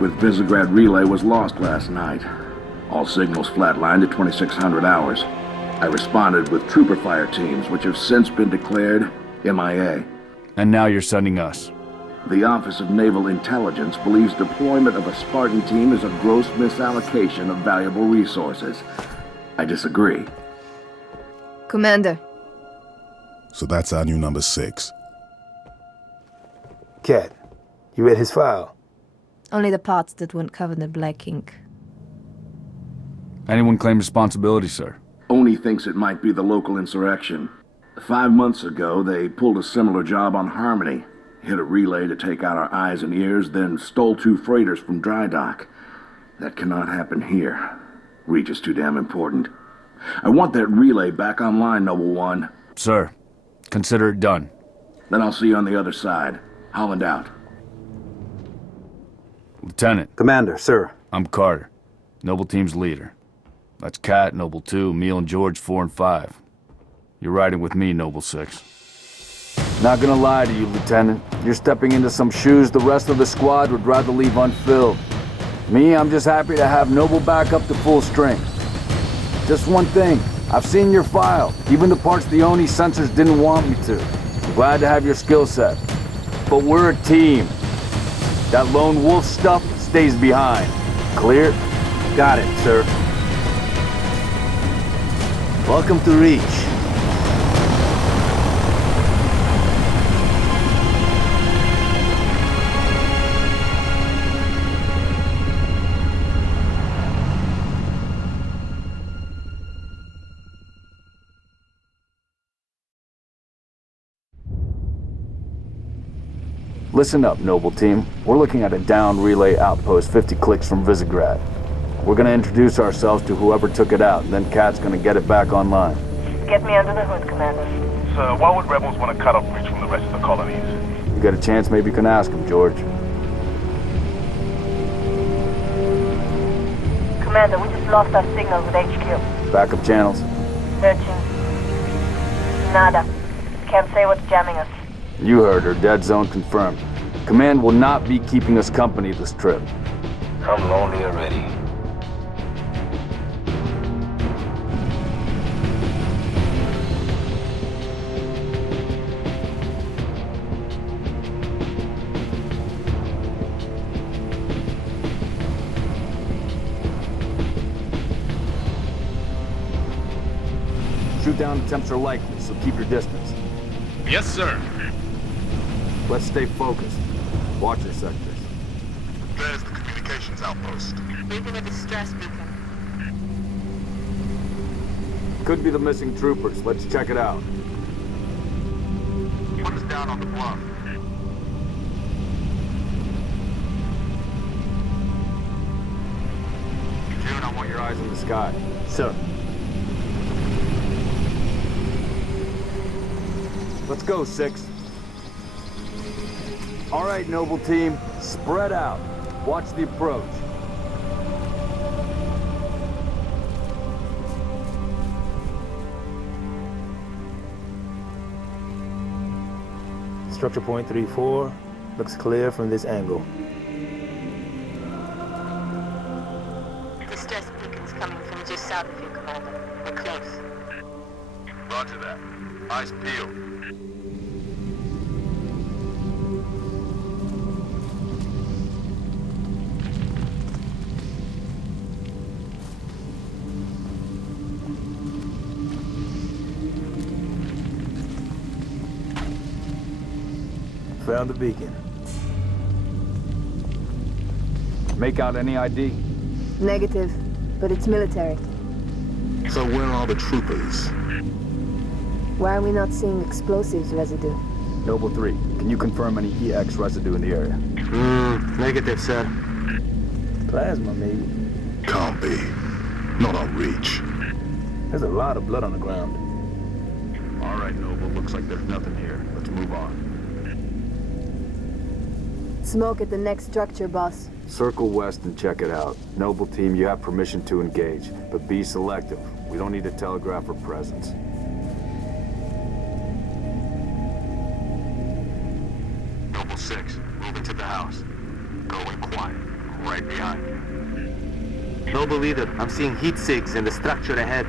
with Visegrad relay was lost last night. All signals flatlined at 2600 hours. I responded with trooper fire teams, which have since been declared MIA. And now you're sending us. The Office of Naval Intelligence believes deployment of a Spartan team is a gross misallocation of valuable resources. I disagree. Commander. So that's our new number 6. Cat, you read his file? Only the parts that weren't covered in black ink. Anyone claim responsibility, sir? Oni thinks it might be the local insurrection. 5 months ago, they pulled a similar job on Harmony. Hit a relay to take out our eyes and ears, then stole 2 freighters from dry dock. That cannot happen here. Reach is too damn important. I want that relay back online, Noble One. Sir, consider it done. Then I'll see you on the other side. Holland out. Lieutenant. Commander, sir. I'm Carter, Noble Team's leader. That's Kat, Noble 2, Emil and George 4 and 5. You're riding with me, Noble 6. Not gonna lie to you, Lieutenant. You're stepping into some shoes the rest of the squad would rather leave unfilled. Me, I'm just happy to have Noble back up to full strength. Just one thing, I've seen your file, even the parts the Oni censors didn't want me to. I'm glad to have your skill set. But we're a team. That lone wolf stuff stays behind. Clear? Got it, sir. Welcome to Reach. Listen up, Noble Team. We're looking at a downed relay outpost 50 clicks from Visegrad. We're gonna introduce ourselves to whoever took it out, and then Kat's gonna get it back online. Get me under the hood, Commander. Sir, why would rebels want to cut off Reach from the rest of the colonies? You get a chance, maybe you can ask him, George. Commander, we just lost our signals at HQ. Backup channels? Searching. Nada. Can't say what's jamming us. You heard her. Dead zone confirmed. Command will not be keeping us company this trip. I'm lonely already. Shoot down attempts are likely, so keep your distance. Yes, sir. Let's stay focused. Watch your sectors. There's the communications outpost. Leaving a distress beacon. Could be the missing troopers. Let's check it out. One is down on the bluff. June, I want your eyes in the sky. Sir. Let's go, 6. All right, Noble Team. Spread out. Watch the approach. Structure point 34 looks clear from this angle. Distress beacon's coming from just south of you, Commander. We're close. Roger that. Eyes peeled. Found the beacon. Make out any ID? Negative, but it's military. So where are the troopers? Why are we not seeing explosives residue? Noble 3, can you confirm any EX residue in the area? Negative, sir. Plasma, maybe. Can't be. Not on Reach. There's a lot of blood on the ground. All right, Noble. Looks like there's nothing here. Let's move on. Smoke at the next structure, boss. Circle west and check it out. Noble Team, you have permission to engage, but be selective. We don't need to telegraph our presence. Noble 6, moving to the house. Going quiet. Right Noble leader, I'm seeing heat sigs in the structure ahead.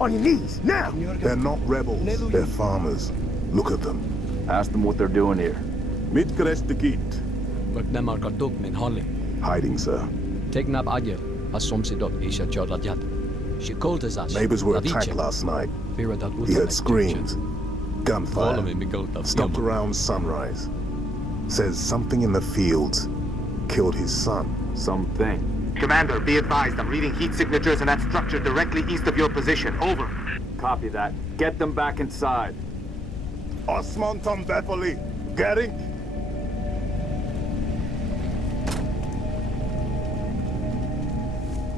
On your knees, now! They're not rebels. They're farmers. Look at them. Ask them what they're doing here. Mitkrest Văd markatuk min Holly. hiding, sir. Tegnab agil, asomsidot isha jorajat. She called us. Neighbors were attacked last night. He heard screams, gunfire. Stopped around sunrise. Says something in the fields killed his son. Something. Commander, be advised, I'm reading heat signatures in that structure directly east of your position. Over. Copy that. Get them back inside. Osman Tom Bepoli. Getting?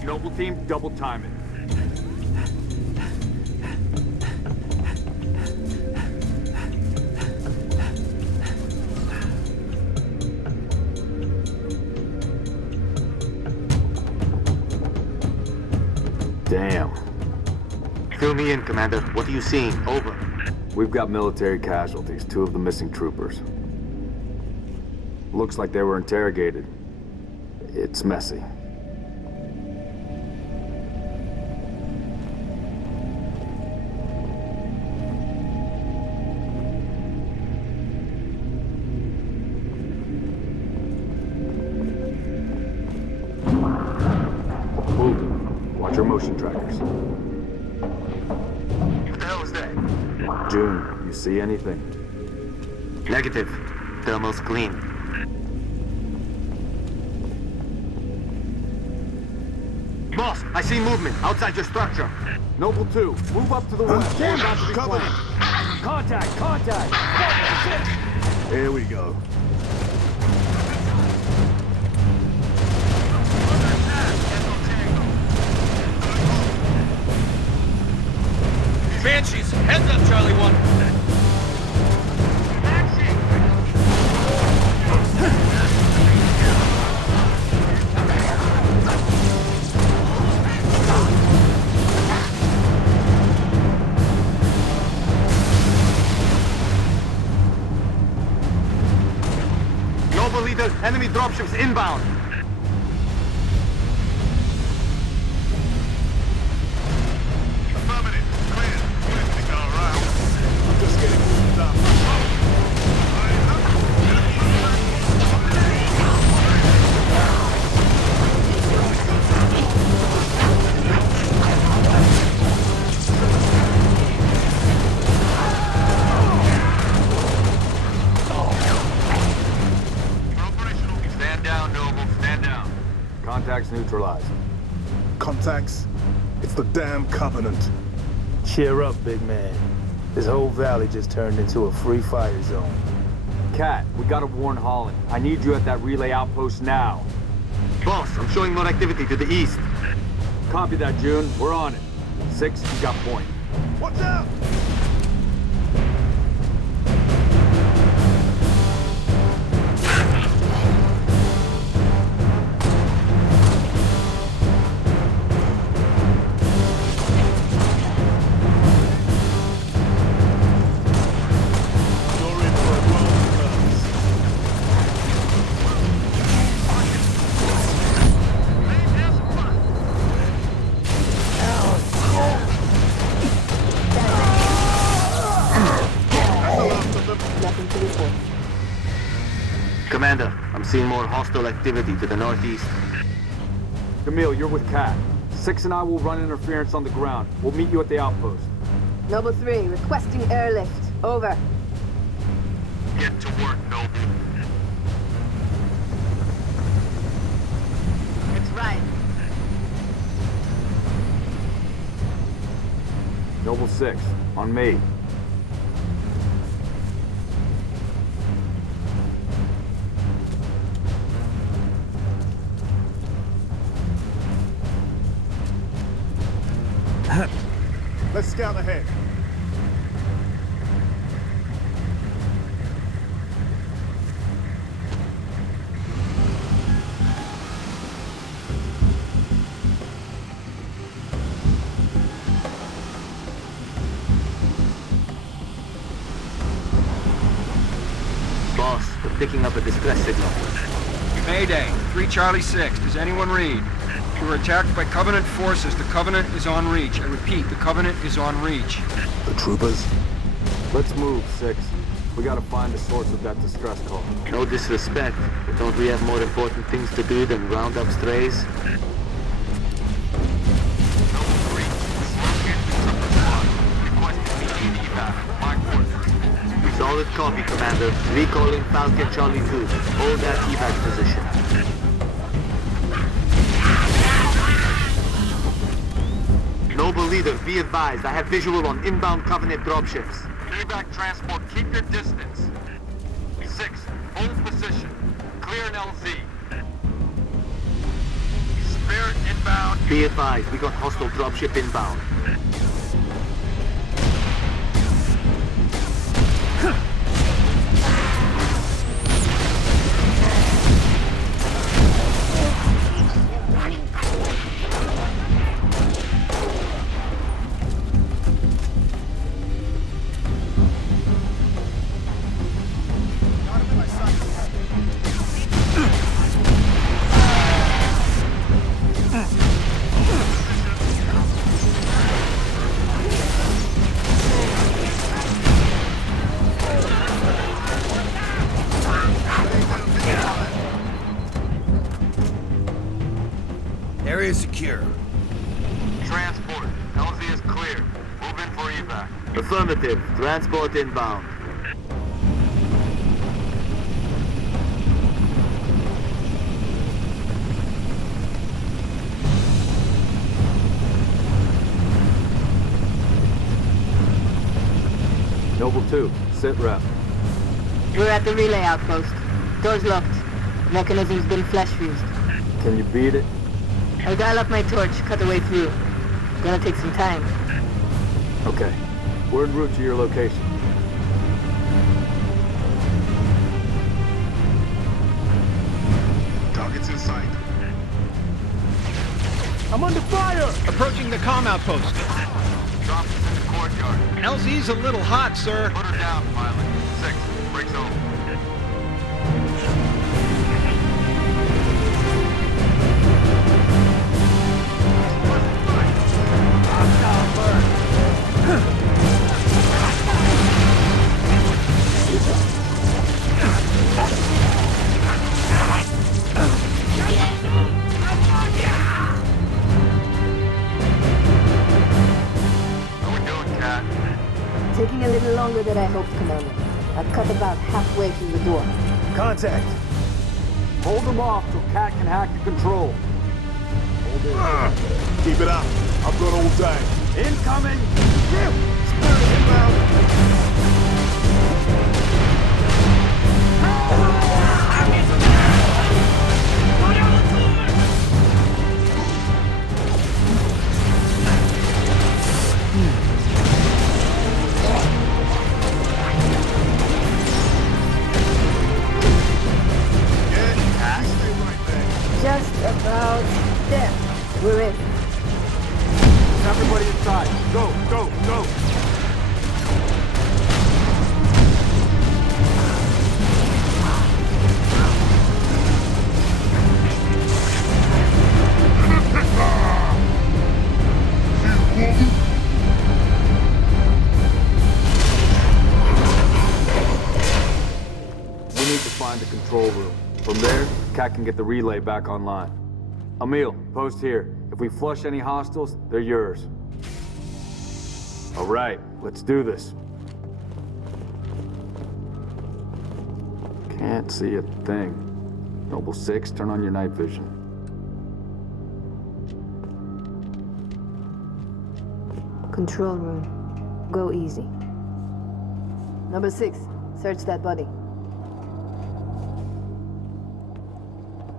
Noble team, double time it. Damn. Fill me in, Commander. What are you seeing? Over. We've got military casualties, 2 of the missing troopers. Looks like they were interrogated. It's messy. Watch your motion trackers. What the hell is that? June, you see anything? Negative. Thermal's clean. Boss, I see movement outside your structure. Noble 2, move up to the west. We're about to be Cover. flanked. Contact! Contact! Here we go. Banshees, heads up, Charlie 1. Noble leader, enemy dropships inbound. Contacts neutralized. Contacts? It's the damn Covenant. Cheer up, big man. This whole valley just turned into a free fire zone. Cat, we gotta warn Holland. I need you at that relay outpost now. Boss, I'm showing more activity to the east. Copy that, June. We're on it. 6, you got point. Watch out! Nothing to report. Commander, I'm seeing more hostile activity to the northeast. Camille, you're with Cat. 6 and I will run interference on the ground. We'll meet you at the outpost. Noble 3, requesting airlift. Over. Get to work, Noble. That's right. Noble 6, on me. Let's scout ahead. picking up a distress signal. Mayday, 3 Charlie 6. Does anyone read? We were attacked by Covenant forces. The Covenant is en reach. I repeat, the Covenant is en reach. The troopers? Let's move, 6. We gotta find the source of that distress call. No disrespect, but don't we have more important things to do than round up strays? Solid copy, Commander. Recalling Falcon Charlie 2. Hold that evac position. Noble leader, be advised. I have visual on inbound Covenant dropships. Playback transport, keep your distance. 6, hold position. Clear an LZ. Spirit inbound. Be advised, we got hostile dropship inbound. Area secure. Transport, LZ is clear. Move in for evac. Affirmative. Transport inbound. Noble 2, sit rep. We're at the relay outpost. Doors locked. Mechanism's been flash fused. Can you beat it? I'll dial up my torch, cut the way through. Gonna take some time. Okay. We're en route to your location. Targets in sight. I'm under fire! Approaching the comm outpost. Drop us in the courtyard. LZ's a little hot, sir. Put her down, pilot. 6, break zone. Taking a little longer than I hoped, Commander. I've cut about halfway through the door. Contact! Hold them off so Cat can hack the control. Keep it up. I've got all day. Incoming! Spirit inbound. Just about there. We're in. Everybody inside. Go, go, go! We need to find the control room. From there, Cat can get the relay back online. Emil, post here. If we flush any hostiles, they're yours. All right, let's do this. Can't see a thing. Noble 6, turn on your night vision. Control room. Go easy. Number 6, search that body.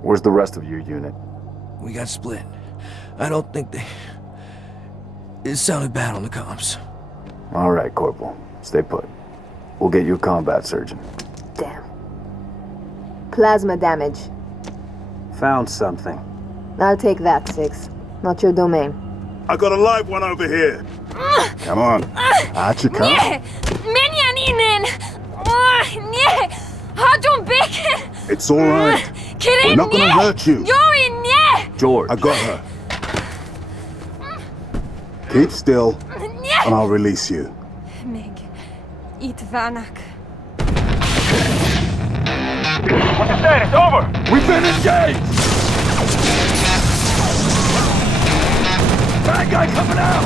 Where's the rest of your unit? We got split. I don't think they... It sounded bad on the comms. All right, Corporal. Stay put. We'll get you a combat surgeon. Damn. Plasma damage. Found something. I'll take that, 6. Not your domain. I got a live one over here. Come on. Out you come. Nie! Zmienianinen! O, nie! Don't bacon! It's all right. Get We're in, not gonna yeah! hurt you. You're in, yeah! George. I got her. Keep still, and I'll release you. Mig. Eat Vanak. What's the status? Over! We've been engaged! Bad guy coming out!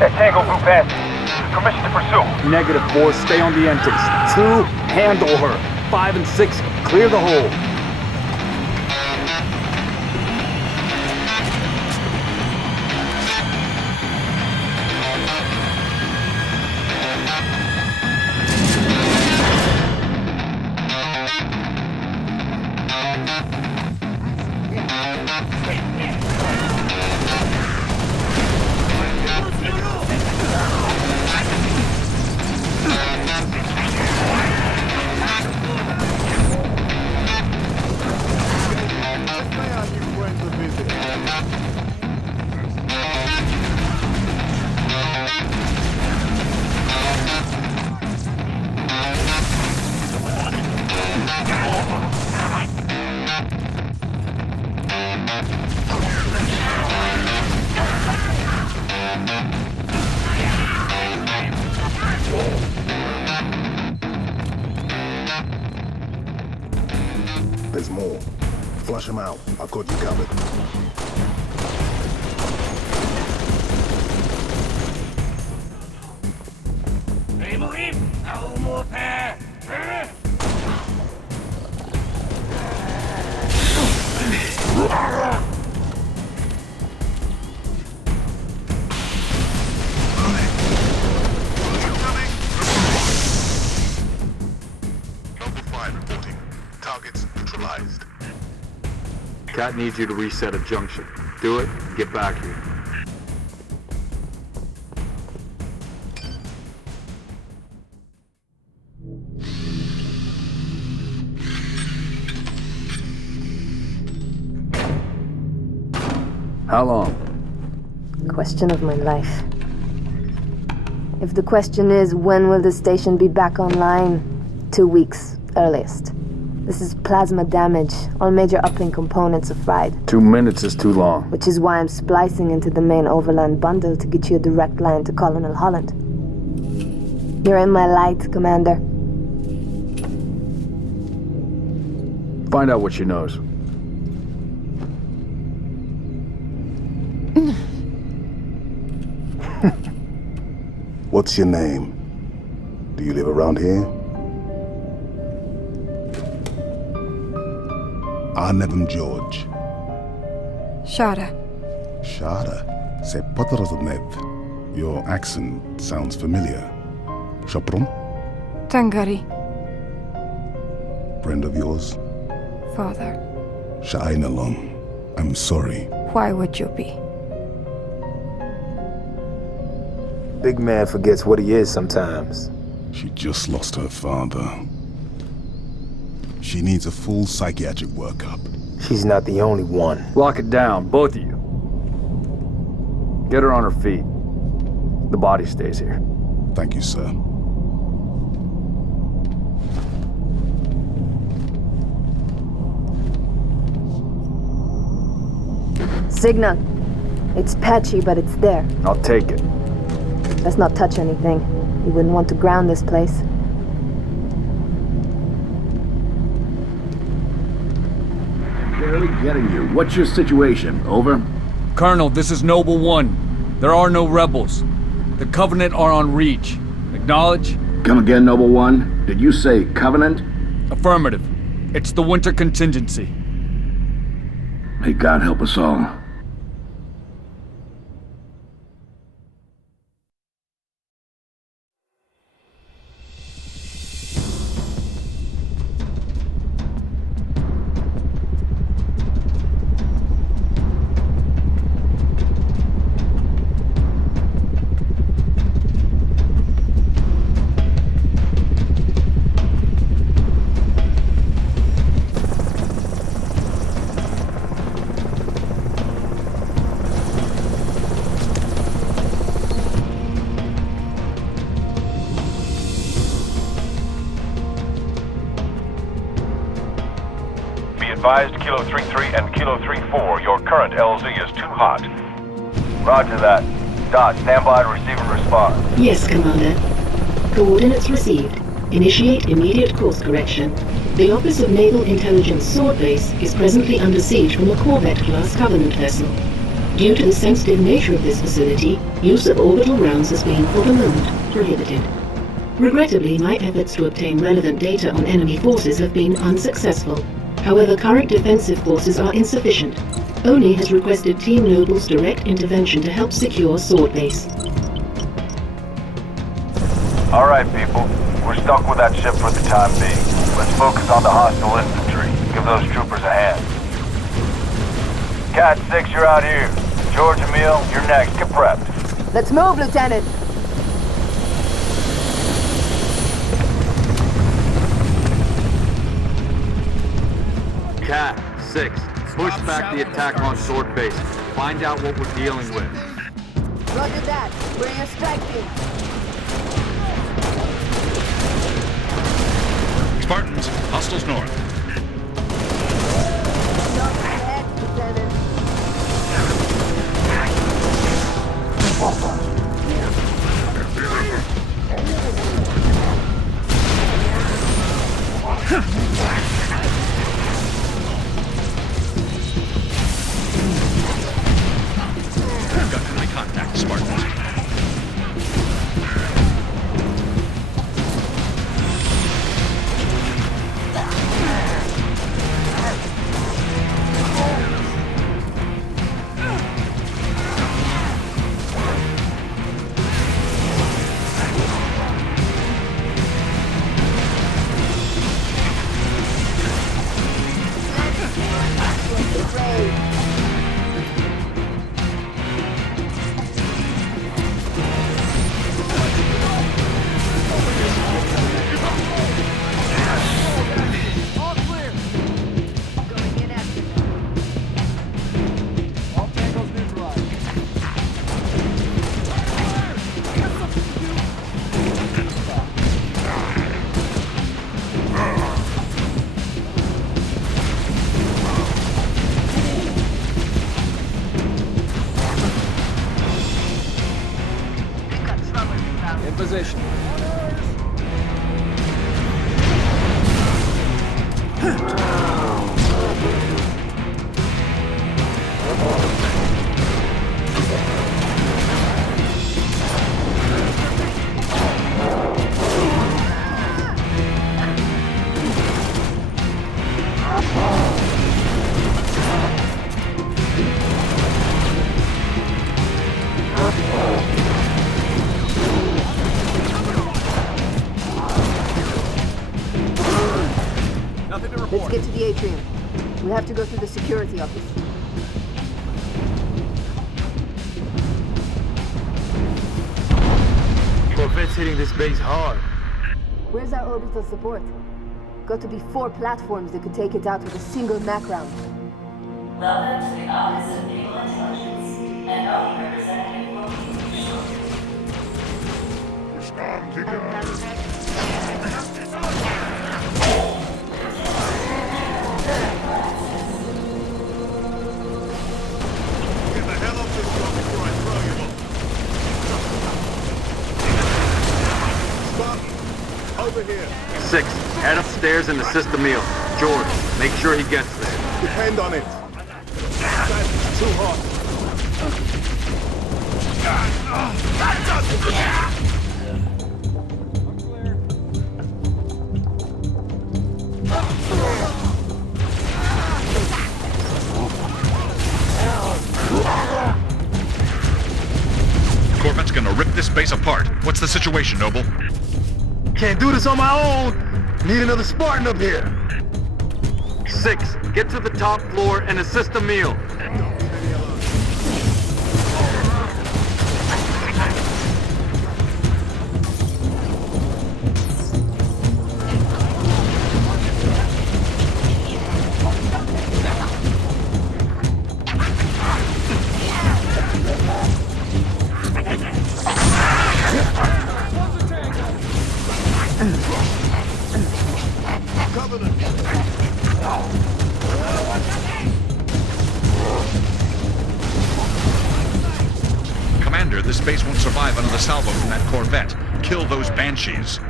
That Tango group has permission to pursue. -4, stay on the entrance. 2, handle her. 5 and 6, clear the hole. There's more. Flush them out. I've got you covered. Cat needs you to reset a junction. Do it, and get back here. How long? Question of my life. If the question is, when will the station be back online? 2 weeks, earliest. This is plasma damage. All major uplink components are fried. 2 minutes is too long. Which is why I'm splicing into the main overland bundle to get you a direct line to Colonel Holland. You're in my light, Commander. Find out what she knows. What's your name? Do you live around here? Arnevim George. Shara. Shara? C'est Potroznev. Your accent sounds familiar. Shopron? Tangari. Friend of yours? Father. Sha'ainalon. I'm sorry. Why would you be? Big man forgets what he is sometimes. She just lost her father. She needs a full psychiatric workup. She's not the only one. Lock it down, both of you. Get her on her feet. The body stays here. Thank you, sir. Signal. It's patchy, but it's there. I'll take it. Let's not touch anything. You wouldn't want to ground this place. Barely getting you. What's your situation? Over? Colonel, this is Noble 1. There are no rebels. The Covenant are on Reach. Acknowledge? Come again, Noble 1? Did you say Covenant? Affirmative. It's the winter contingency. May God help us all. advised, Kilo 3-3 and Kilo 3-4, your current LZ is too hot. Roger that. Dot, stand by to receive and respond. Yes, Commander. Coordinates received. Initiate immediate course correction. The Office of Naval Intelligence Sword Base is presently under siege from a Corvette-class Covenant vessel. Due to the sensitive nature of this facility, use of orbital rounds has been, for the moment, prohibited. Regrettably, my efforts to obtain relevant data on enemy forces have been unsuccessful. However, current defensive forces are insufficient. ONI has requested Team Noble's direct intervention to help secure Sword Base. All right, people. We're stuck with that ship for the time being. Let's focus on the hostile infantry. Give those troopers a hand. Cat 6, you're out here. George, Emil, you're next. Get prepped. Let's move, Lieutenant! Cat 6, push back the attack on Sword Base. Find out what we're dealing with. Roger that. We're your strike team. Spartans, hostiles north. Got high contact, Spartans. In position. Let's get to the atrium. We have to go through the security office. Corvette's hitting this base hard. Where's our orbital support? Got to be 4 platforms that could take it out with a single Mac round. Welcome to the Office of Naval Intelligence, and ONI representative will be Get the hell off this one before I throw you off. Spartan, over here. 6, head upstairs and assist Emil. George, make sure he gets there. Depend on it. That's too hot. That does it! Corvette's gonna rip this base apart. What's the situation, Noble? Can't do this on my own. Need another Spartan up here. 6, get to the top floor and assist Emil. This base won't survive another salvo from that Corvette. Kill those Banshees.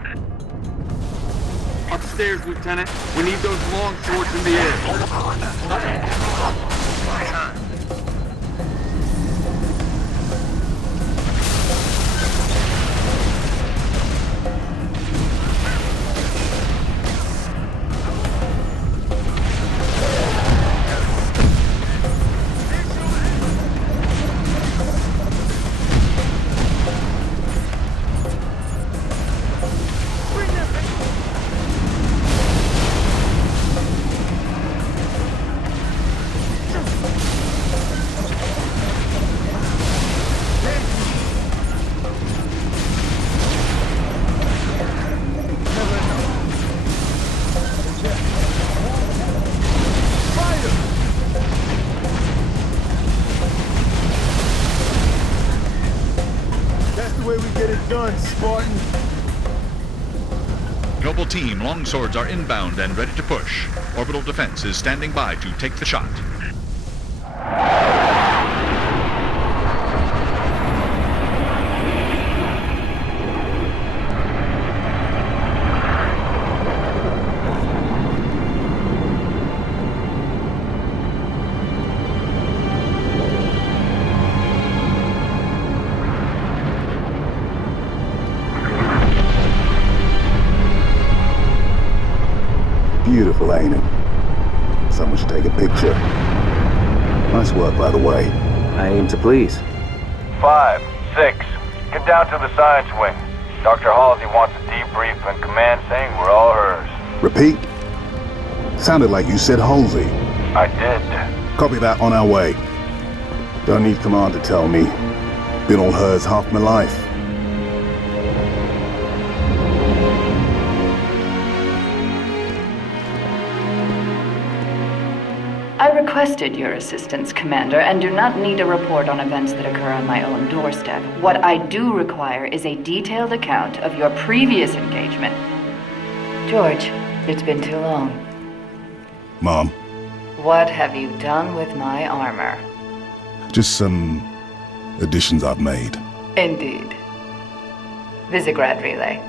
Upstairs, Lieutenant. We need those long swords in the air. Done, Spartan. Noble team, longswords are inbound and ready to push. Orbital defense is standing by to take the shot. Beautiful, ain't it? Someone should take a picture. Nice work, by the way. I aim to please. 5, 6, get down to the science wing. Dr. Halsey wants a debrief and command saying we're all hers. Repeat? Sounded like you said Halsey. I did. Copy that, on our way. Don't need command to tell me. Been all hers half my life. I requested your assistance, Commander, and do not need a report on events that occur on my own doorstep. What I do require is a detailed account of your previous engagement. George, it's been too long. Mom. What have you done with my armor? Just some additions I've made. Indeed. Visegrad Relay.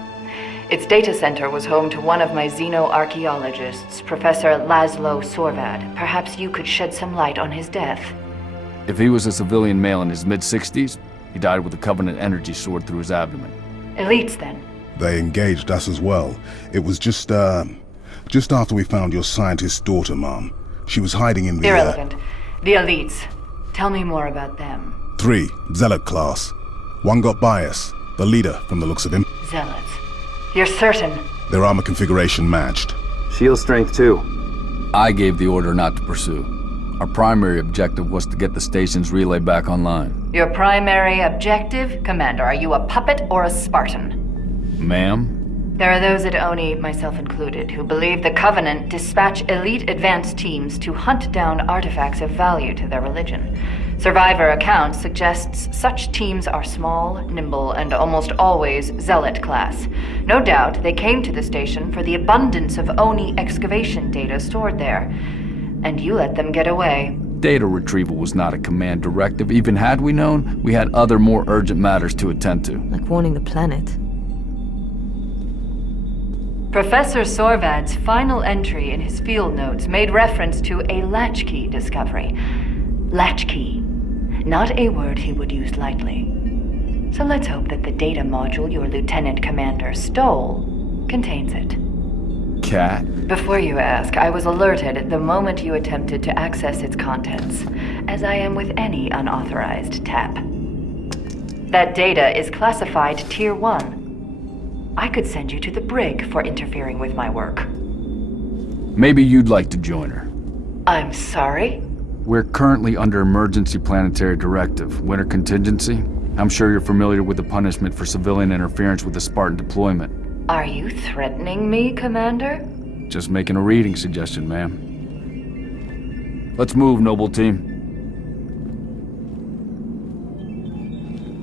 Its data center was home to one of my xenoarchaeologists, Professor Laszlo Sorvad. Perhaps you could shed some light on his death. If he was a civilian male in his mid-60s, he died with a Covenant energy sword through his abdomen. Elites, then? They engaged us as well. It was just after we found your scientist's daughter, Mom. She was hiding in the... Irrelevant. The elites. Tell me more about them. 3, Zealot class. 1 got bias. The leader, from the looks of him. Zealots. You're certain? Their armor configuration matched. Shield strength, too. I gave the order not to pursue. Our primary objective was to get the station's relay back online. Your primary objective? Commander, are you a puppet or a Spartan? Ma'am? There are those at ONI, myself included, who believe the Covenant dispatch elite advance teams to hunt down artifacts of value to their religion. Survivor accounts suggests such teams are small, nimble, and almost always Zealot class. No doubt they came to the station for the abundance of ONI excavation data stored there. And you let them get away. Data retrieval was not a command directive. Even had we known, we had other more urgent matters to attend to. Like warning the planet. Professor Sorvad's final entry in his field notes made reference to a latchkey discovery. Latchkey. Not a word he would use lightly. So let's hope that the data module your Lieutenant Commander stole contains it. Cat? Before you ask, I was alerted the moment you attempted to access its contents, as I am with any unauthorized tap. That data is classified Tier 1. I could send you to the brig for interfering with my work. Maybe you'd like to join her. I'm sorry? We're currently under emergency planetary directive, winter contingency. I'm sure you're familiar with the punishment for civilian interference with the Spartan deployment. Are you threatening me, Commander? Just making a reading suggestion, ma'am. Let's move, Noble Team.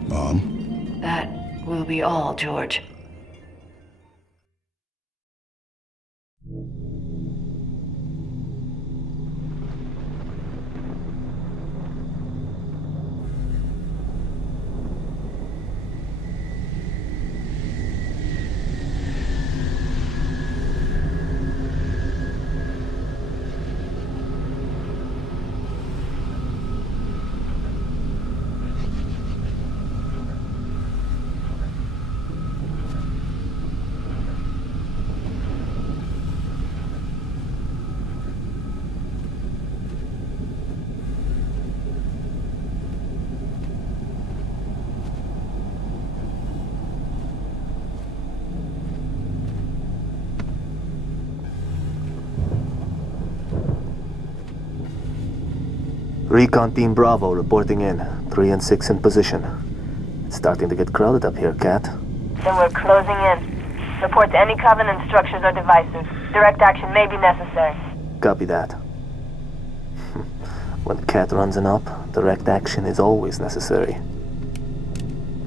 Mom? That will be all, George. Recon Team Bravo reporting in. 3 and 6 in position. It's starting to get crowded up here, Kat. Then we're closing in. Report to any Covenant structures or devices. Direct action may be necessary. Copy that. When Kat runs an op, direct action is always necessary.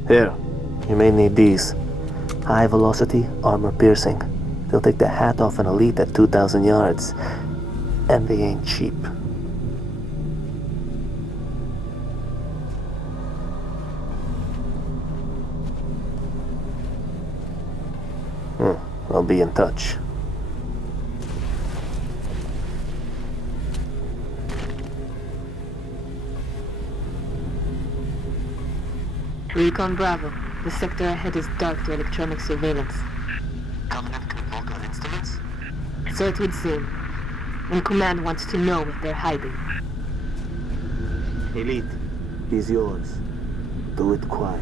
Here, you may need these. High velocity, armor piercing. They'll take the hat off an elite at 2,000 yards. And they ain't cheap. I'll be in touch. Recon Bravo. The sector ahead is dark to electronic surveillance. Covenant can block our instruments? So it would seem. And Command wants to know what they're hiding. Elite, he's yours. Do it quiet.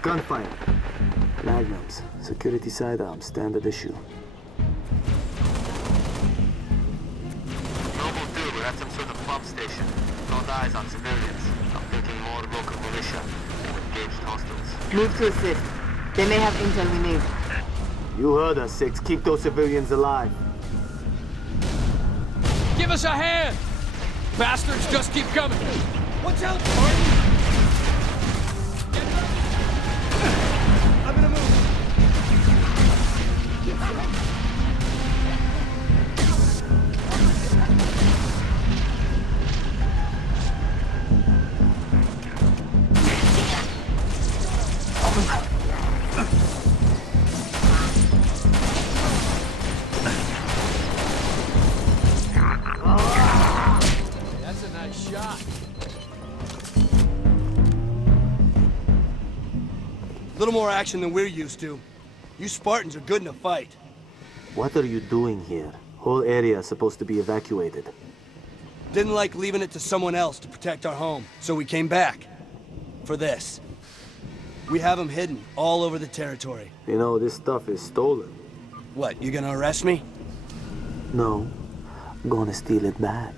Gunfire. Magnums. Security sidearms. Standard issue. Noble 2, we're at some sort of pump station. Not eyes on civilians. I'm thinking more local militia. Engaged hostiles. Move to assist. They may have intel we need. You heard us, 6. Keep those civilians alive. Give us a hand! Bastards just keep coming! Watch out, Martin! I'm gonna move! That's a nice shot. A little more action than we're used to. You Spartans are good in a fight. What are you doing here? Whole area is supposed to be evacuated. Didn't like leaving it to someone else to protect our home, so we came back. For this. We have them hidden all over the territory. You know, this stuff is stolen. What, you gonna arrest me? No. I'm gonna steal it back.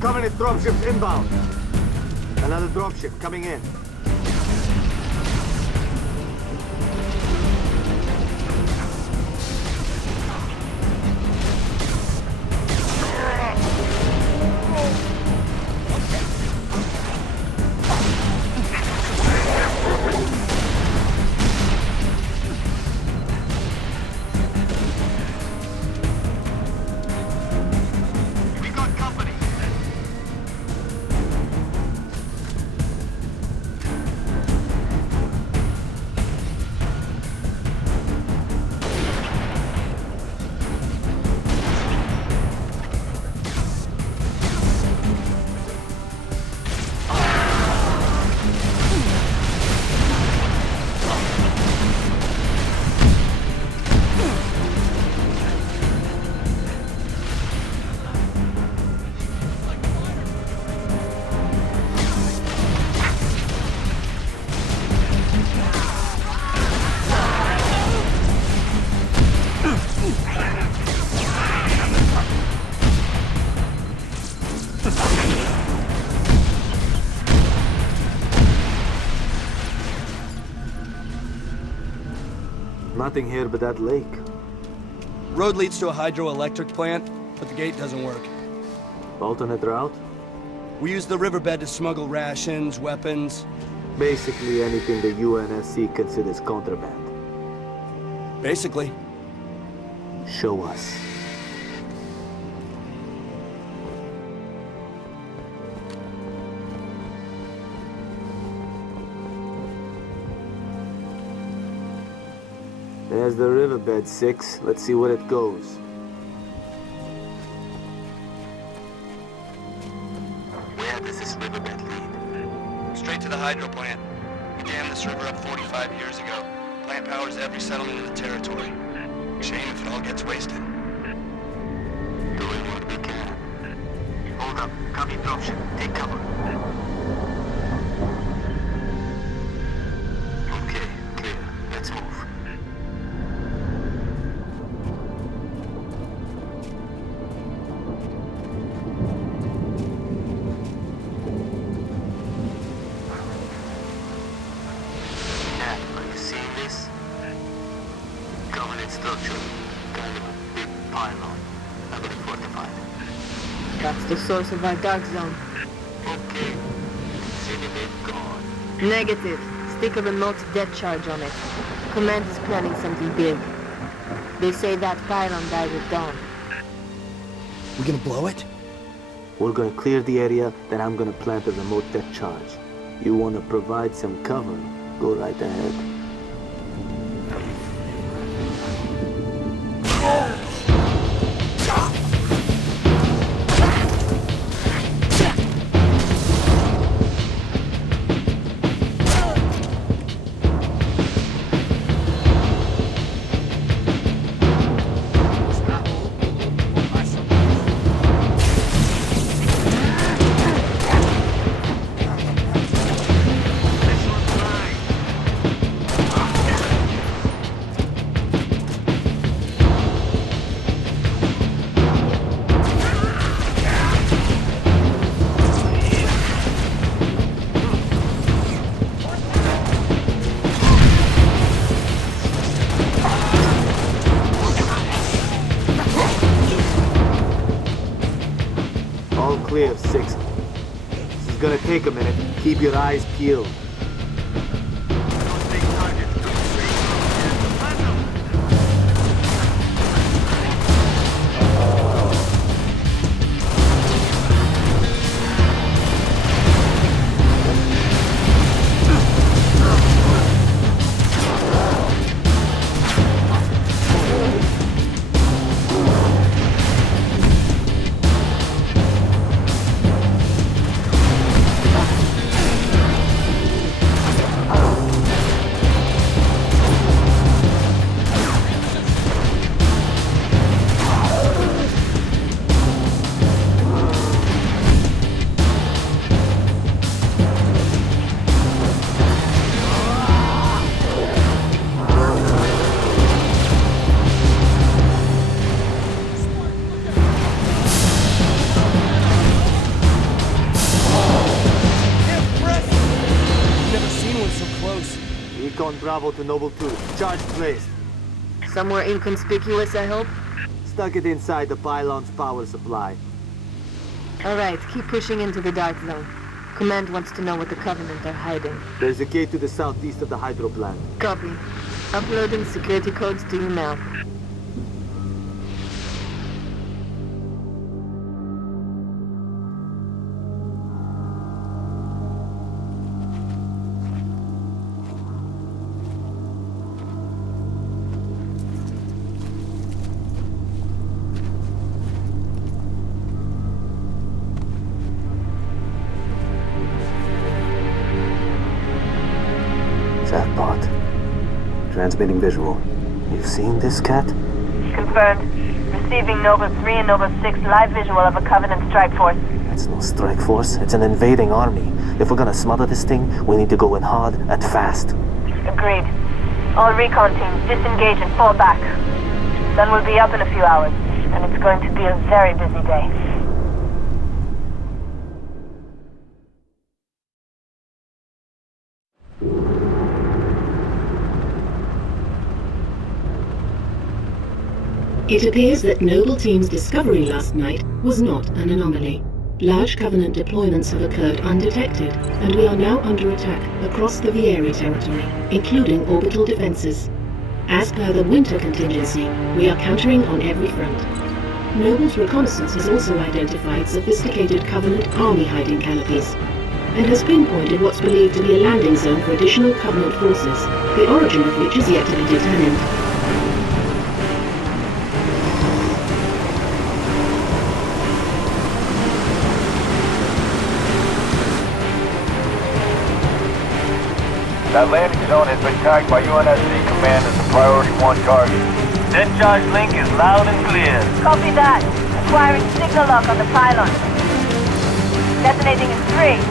Covenant dropships inbound. Another dropship coming in. We got company. Nothing here but that lake. Road leads to a hydroelectric plant, but the gate doesn't work. Alternate route? We use the riverbed to smuggle rations, weapons. Basically anything the UNSC considers contraband. Basically. Show us. There's the riverbed, 6. Let's see where it goes. Where does this riverbed lead? Straight to the hydro plant. We dammed this river up 45 years ago. Plant powers every settlement in the territory. Shame if it all gets wasted. Doing what we can. Hold up. Copy dropship. Take cover. Okay, clear. Let's move. Cat, are you seeing this? Covenant structure. Kind of a big pylon. Heavily fortified. That's the source of our dark zone. Okay. Consider it gone. Negative. Stick a remote death charge on it. Command is planning something big. They say that pylon died at dawn. We gonna blow it? We're gonna clear the area, then I'm gonna plant a remote death charge. You wanna provide some cover? Go right ahead. Clear, 6. This is gonna take a minute. Keep your eyes peeled. Bravo to Noble 2. Charge placed. Somewhere inconspicuous, I hope? Stuck it inside the pylon's power supply. Alright, keep pushing into the dark zone. Command wants to know what the Covenant are hiding. There's a gate to the southeast of the hydro plant. Copy. Uploading security codes to you now. Jackpot. Transmitting visual. You've seen this, Cat? Confirmed. Receiving Nova 3 and Nova 6 live visual of a Covenant strike force. It's no strike force. It's an invading army. If we're gonna smother this thing, we need to go in hard and fast. Agreed. All recon teams disengage and fall back. Sun will be up in a few hours, and it's going to be a very busy day. It appears that Noble Team's discovery last night was not an anomaly. Large Covenant deployments have occurred undetected, and we are now under attack across the Vieri territory, including orbital defenses. As per the winter contingency, we are countering on every front. Noble's reconnaissance has also identified sophisticated Covenant army hiding canopies, and has pinpointed what's believed to be a landing zone for additional Covenant forces, the origin of which is yet to be determined. That landing zone has been tagged by UNSC Command as a priority 1 target. Dead charge link is loud and clear. Copy that. Acquiring signal lock on the pylon. Detonating in 3,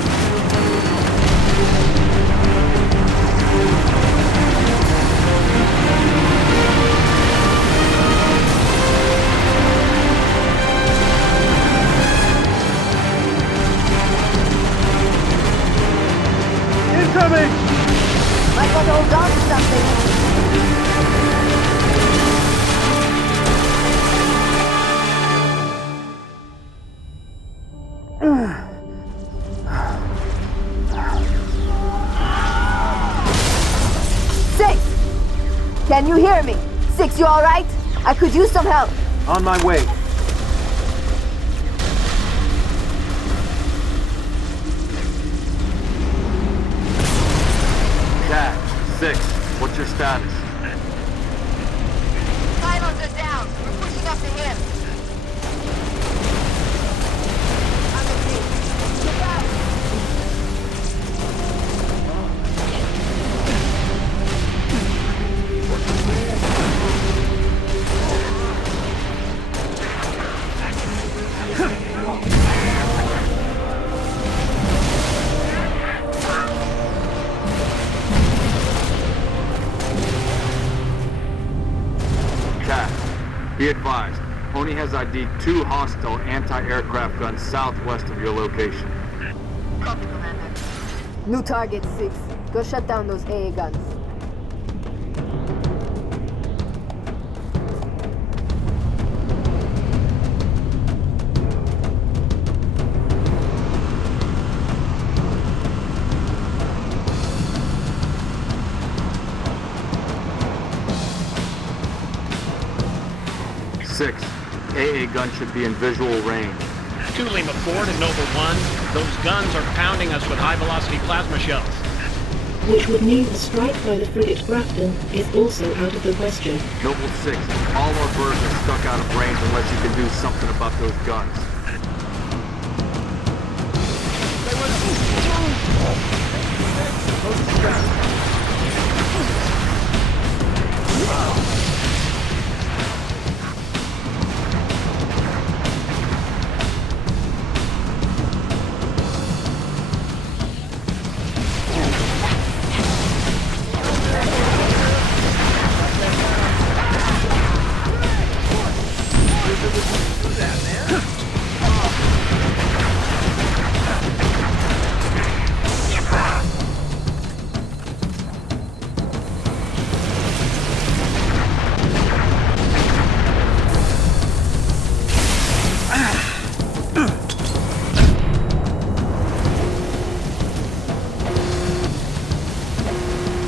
2... Incoming! Might want to hold on to something. Six! Can you hear me? Six, you alright? I could use some help. On my way. Cat, 6, what's your status? Silos are down. We're pushing up the hill. On the team. Look out! Be advised, Oni has ID'd 2 hostile anti-aircraft guns southwest of your location. Copy, Commander. New target, 6. Go shut down those AA guns. AA gun should be in visual range. 2 Lima 4 to Noble 1. Those guns are pounding us with high-velocity plasma shells. Which would mean a strike by the frigate Grafton is also out of the question. Noble 6, all our birds are stuck out of range unless you can do something about those guns.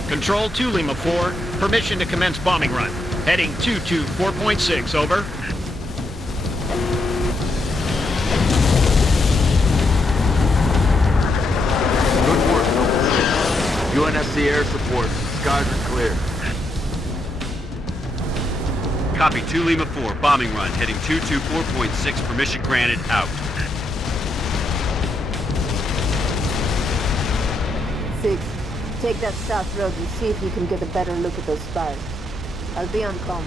Control 2 Lima 4, permission to commence bombing run. Heading 224.6, over. Good work, Noble 6. UNSC air support. Skies are clear. Copy 2 Lima 4, bombing run. Heading 224.6, permission granted, out. 6. Take that south road and see if you can get a better look at those spires. I'll be on comm.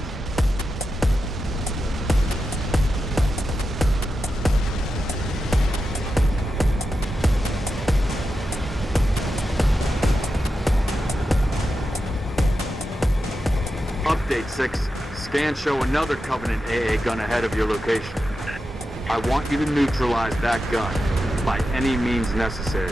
Update 6. Scans show another Covenant AA gun ahead of your location. I want you to neutralize that gun by any means necessary.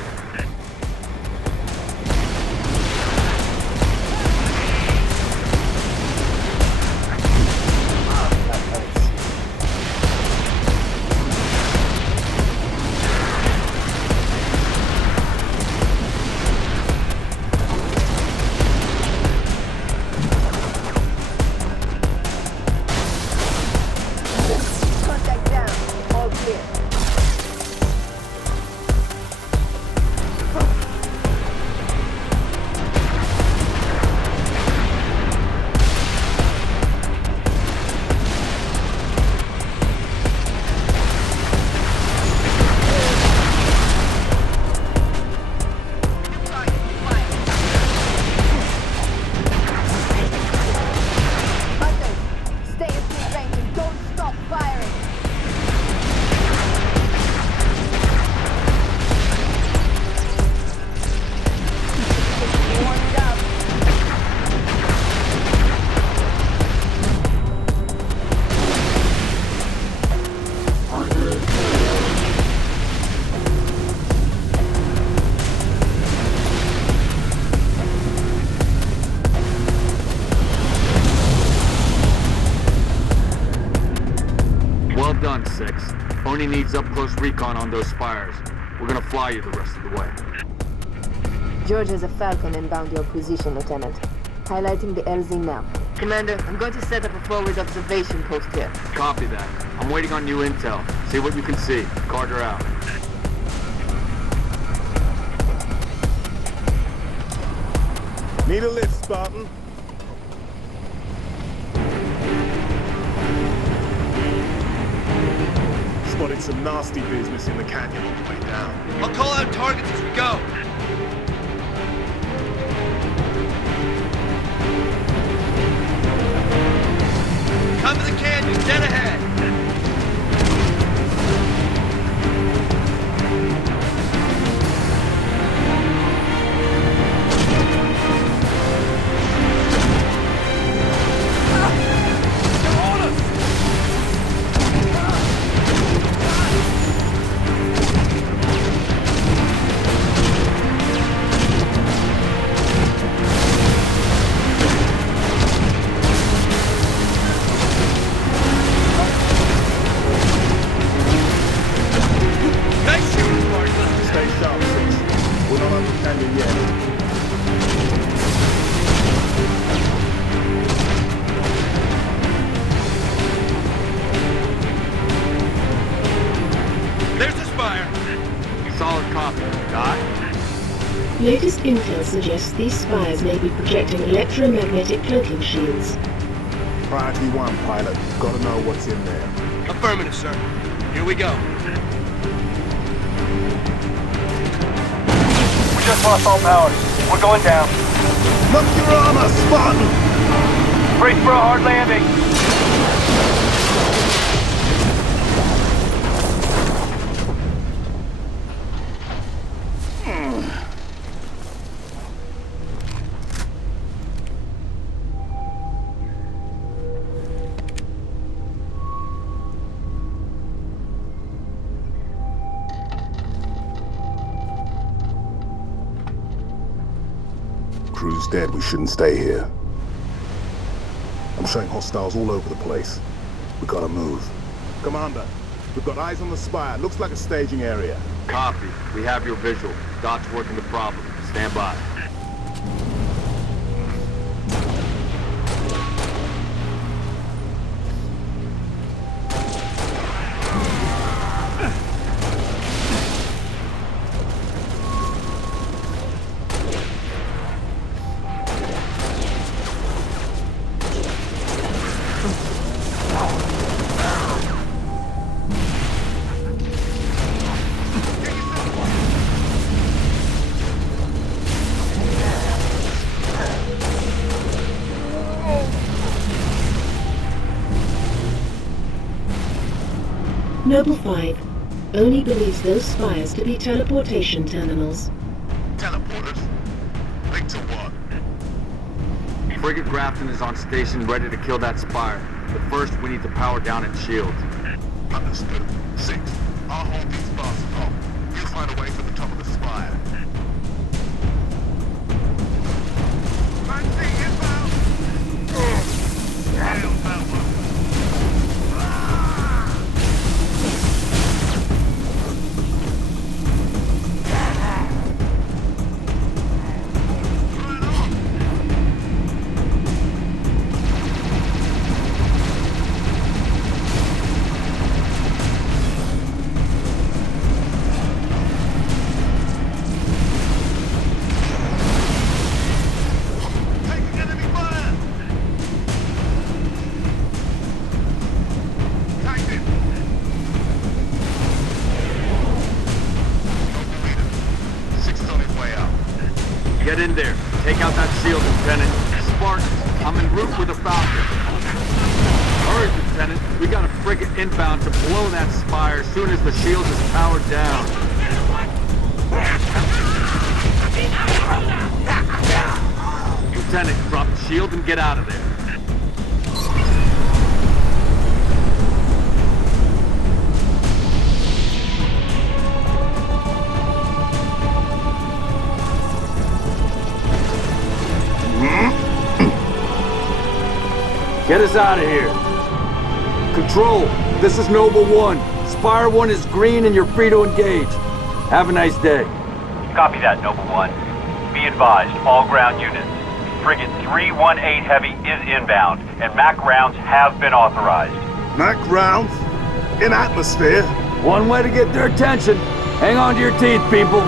Oni needs up-close recon on those spires. We're gonna fly you the rest of the way. George has a Falcon inbound your position, Lieutenant. Highlighting the LZ now. Commander, I'm going to set up a forward observation post here. Copy that. I'm waiting on new intel. See what you can see. Carter out. Need a lift, Spartan? Spotted some nasty business in the canyon on the way down. I'll call out targets as we go. Come to the canyon, dead ahead. Latest intel suggests these spires may be projecting electromagnetic cloaking shields. Priority 1, pilot. Gotta know what's in there. Affirmative, sir. Here we go. We just lost all power. We're going down. Look your armor, Spartan! Brace for a hard landing. Crew's dead, we shouldn't stay here. I'm showing hostiles all over the place. We gotta move. Commander, we've got eyes on the spire. Looks like a staging area. Copy. We have your visual. Doc's working the problem. Stand by. Noble 5 only believes those spires to be teleportation terminals. Teleporters? Linked to what? Frigate Grafton is on station ready to kill that spire. But first, we need to power down its shields. Understood. 6. I'll hold these bastards off. You find a way to the top of the spire. Get in there. Take out that shield, Lieutenant. Spartans, I'm en route with a Falcon. Hurry, Lieutenant. We got a frigate inbound to blow that spire as soon as the shield is powered down. Lieutenant, drop the shield and get out of there. Get us out of here. Control, this is Noble 1. Spire 1 is green and you're free to engage. Have a nice day. Copy that, Noble 1. Be advised, all ground units. Frigate 318 Heavy is inbound, and MAC rounds have been authorized. MAC rounds? In atmosphere? One way to get their attention. Hang on to your teeth, people.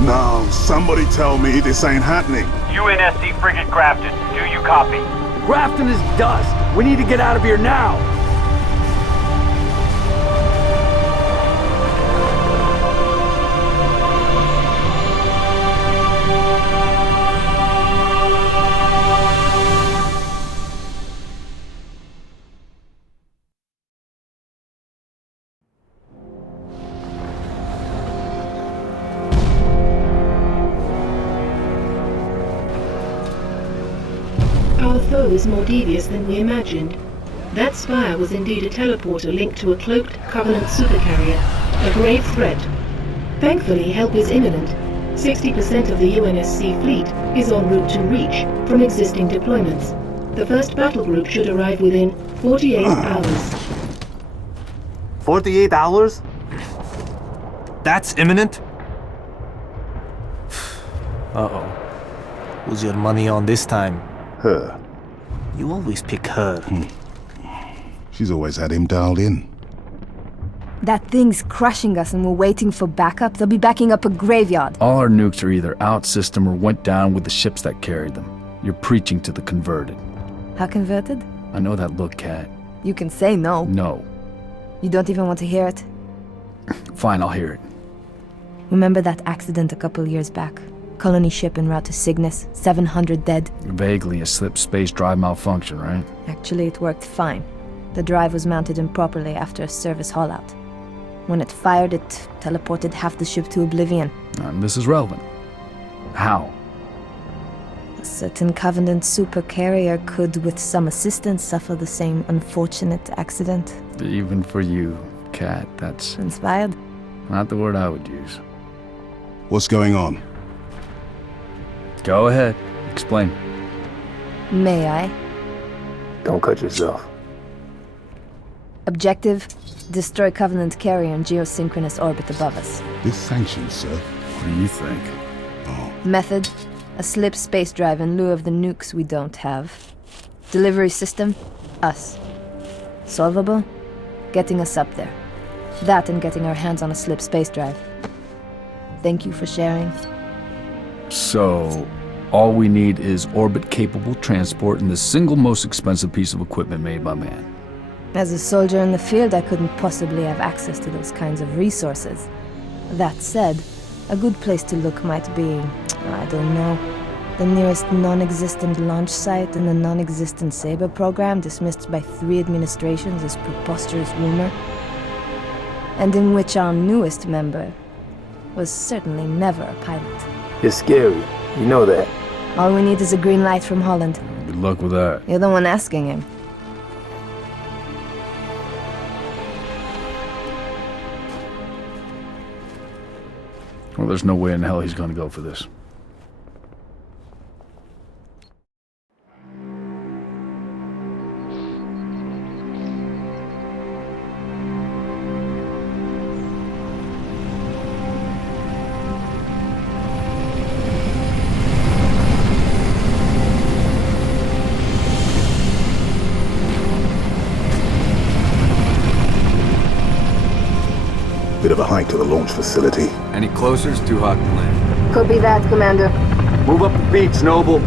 No, somebody tell me this ain't happening. UNSC Frigate Grafton, do you copy? Grafton is dust. We need to get out of here now. Our foe is more devious than we imagined. That spire was indeed a teleporter linked to a cloaked Covenant supercarrier, a grave threat. Thankfully, help is imminent. 60% of the UNSC fleet is en route to Reach from existing deployments. The first battle group should arrive within 48 hours. 48 hours? That's imminent? Uh-oh. Who's your money on this time? Her. You always pick her. She's always had him dialed in. That thing's crushing us and we're waiting for backup. They'll be backing up a graveyard. All our nukes are either out system or went down with the ships that carried them. You're preaching to the converted. How converted? I know that look, Cat. You can say no. No. You don't even want to hear it? Fine, I'll hear it. Remember that accident a couple years back? Colony ship en route to Cygnus, 700 dead. Vaguely a slip space drive malfunction, right? Actually, it worked fine. The drive was mounted improperly after a service haul-out. When it fired, it teleported half the ship to oblivion. This is relevant. How? A certain Covenant supercarrier could, with some assistance, suffer the same unfortunate accident. Even for you, Cat, that's... Inspired? Not the word I would use. What's going on? Go ahead. Explain. May I? Don't cut yourself. Objective: destroy Covenant carrier in geosynchronous orbit above us. This sanctioned, sir. What do you think? Method: a slip space drive in lieu of the nukes we don't have. Delivery system: us. Solvable? Getting us up there. That and getting our hands on a slip space drive. Thank you for sharing. So, all we need is orbit-capable transport and the single most expensive piece of equipment made by man. As a soldier in the field, I couldn't possibly have access to those kinds of resources. That said, a good place to look might be, I don't know, the nearest non-existent launch site in the non-existent Saber program dismissed by 3 administrations as preposterous rumor, and in which our newest member was certainly never a pilot. You're scary. You know that. All we need is a green light from Holland. Good luck with that. You're the one asking him. Well, there's no way in hell he's gonna go for this. Bit of a hike to the launch facility. Any closer, it's too hot to land. Copy that, Commander. Move up the beach, Noble.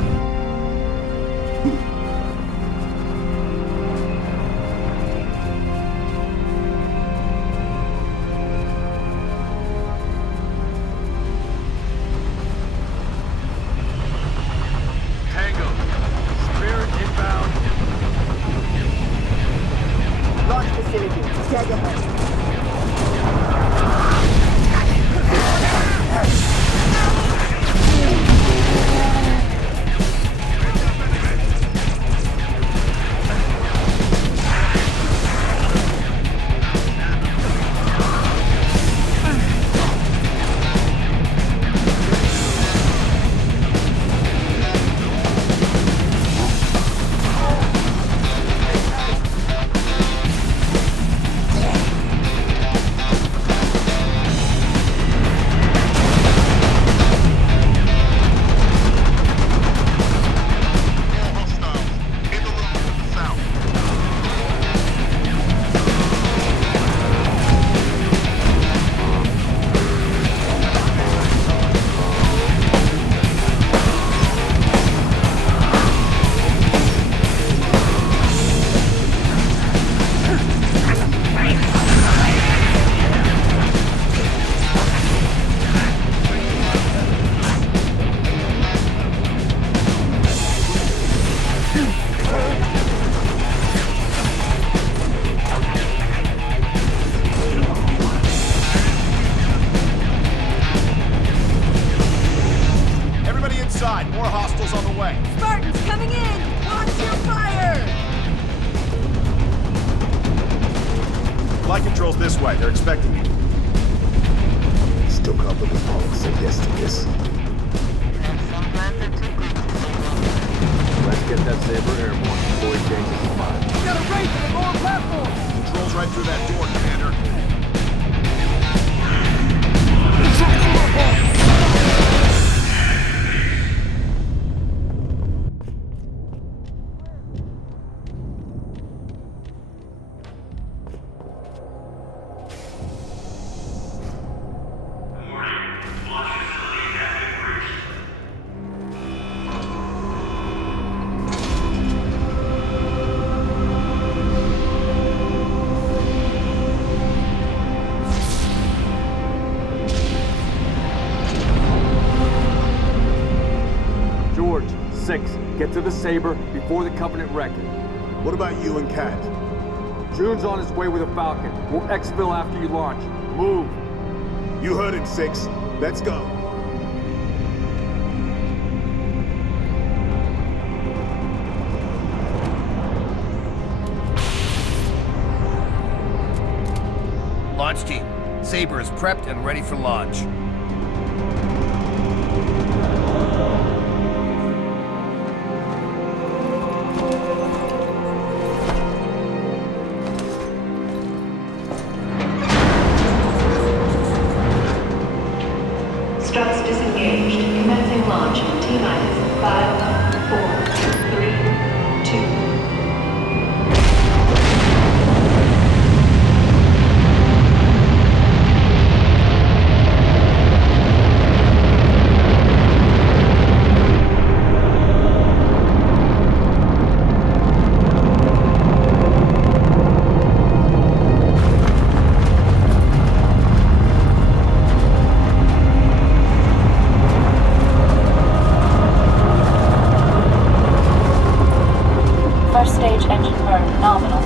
Tango, Spirit inbound. Launch facility, dead ahead. side. More hostiles on the way. Spartans coming in! Watch your fire! Flight control's this way. They're expecting you. Still can't believe Pollock said yes to this. Let's get that Saber airborne before he changes his mind. We got a race on the lower platform! Control's right through that door, Commander. George, 6, get to the Saber before the Covenant wreck it. What about you and Kat? June's on his way with a Falcon. We'll exfil after you launch. Move. You heard it, 6. Let's go. Launch team, Saber is prepped and ready for launch. Struts disengaged. Commencing launch in T-minus 5, 4, 3, 2. First stage engine burn nominal.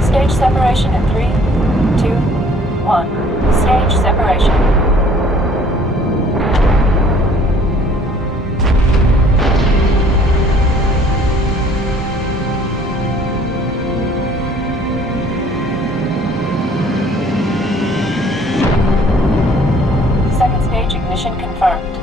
Stage separation in 3, 2, 1. Stage separation. Second stage ignition confirmed.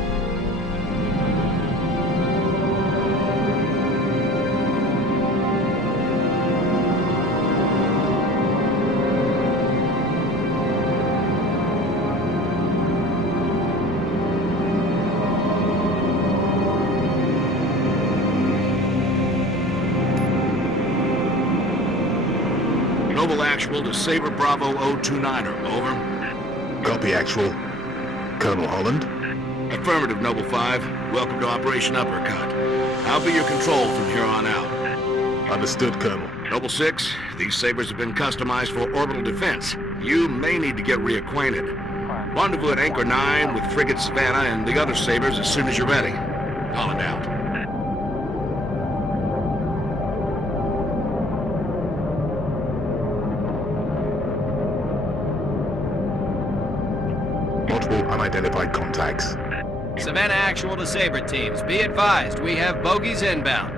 Noble Actual to Saber Bravo 029er, over. Copy, Actual. Colonel Holland? Affirmative, Noble 5. Welcome to Operation Uppercut. I'll be your control from here on out. Understood, Colonel. Noble 6, these Sabers have been customized for orbital defense. You may need to get reacquainted. Rendezvous at Anchor 9 with Frigate Savannah and the other Sabers as soon as you're ready. Holland out. Multiple unidentified contacts. Savannah Actual to Saber teams. Be advised, we have bogies inbound.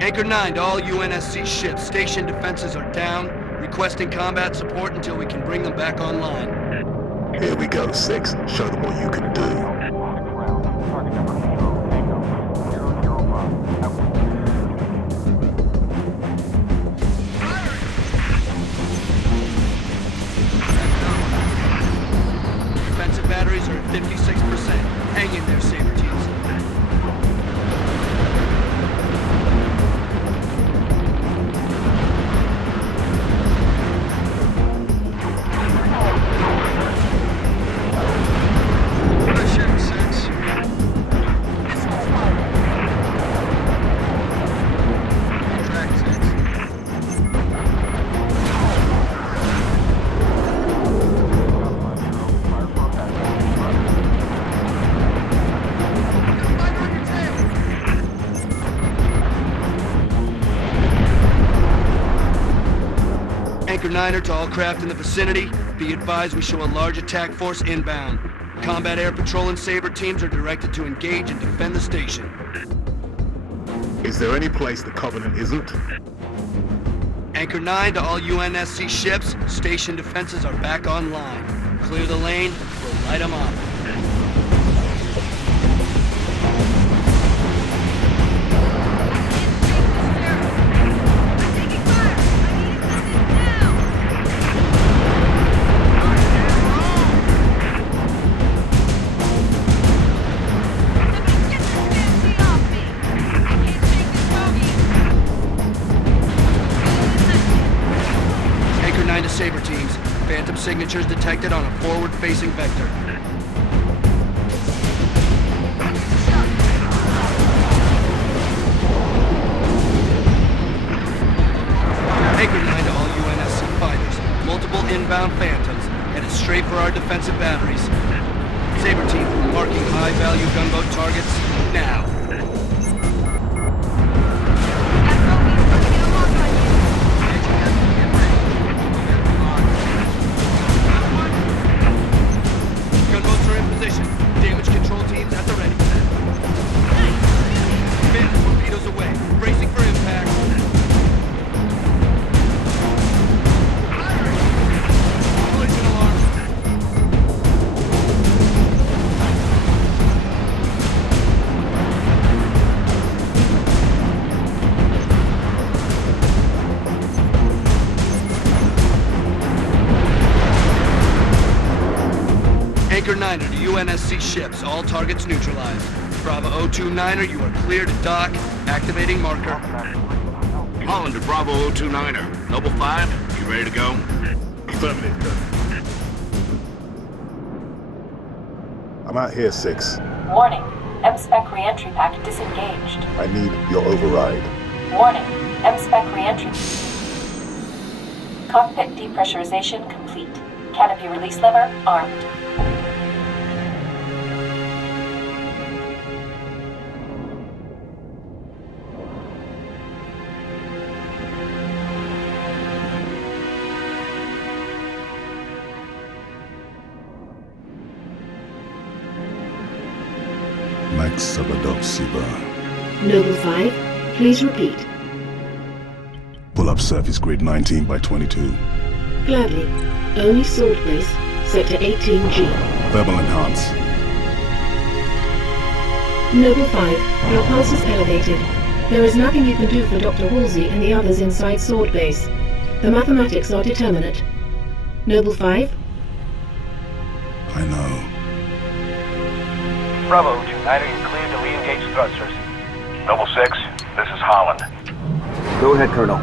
Anchor 9 to all UNSC ships. Station defenses are down. Requesting combat support until we can bring them back online. Here we go, 6. Show them what you can do. Defensive batteries are at 56%. Hang in there, Saber teams. What a shit. Anchor 9er to all craft in the vicinity. Be advised we show a large attack force inbound. Combat Air Patrol and Saber teams are directed to engage and defend the station. Is there any place the Covenant isn't? Anchor 9 to all UNSC ships. Station defenses are back online. Clear the lane. We'll light them up. Saber teams. Phantom signatures detected on a forward-facing vector. Anchor 9 to all UNSC fighters. Multiple inbound Phantoms, headed straight for our defensive batteries. Saber team, marking high-value gunboat targets now. Damage control teams at the ready. Phantom torpedoes away, bracing for impact. Collision alarm. Anchor 9er to UNSC ships. All targets neutralized. Bravo 029er, you are clear to dock. Activating marker. Holland to Bravo 029er. Noble 5, you ready to go? Affirmative, Colonel. I'm out here, 6. Warning. M-Spec re-entry pack disengaged. I need your override. Warning. M-Spec re-entry. Cockpit depressurization complete. Canopy release lever armed. Max Sabadov Siva. Noble 5, please repeat. Pull up surface grid 19 by 22. Gladly. Only sword base, sector 18G. Thermal enhance. Noble 5, your pulse is elevated. There is nothing you can do for Dr. Woolsey and the others inside sword base. The mathematics are determinate. Noble 5? I know. Bravo 29er, you're cleared to re-engage thrusters. Noble 6, this is Holland. Go ahead, Colonel.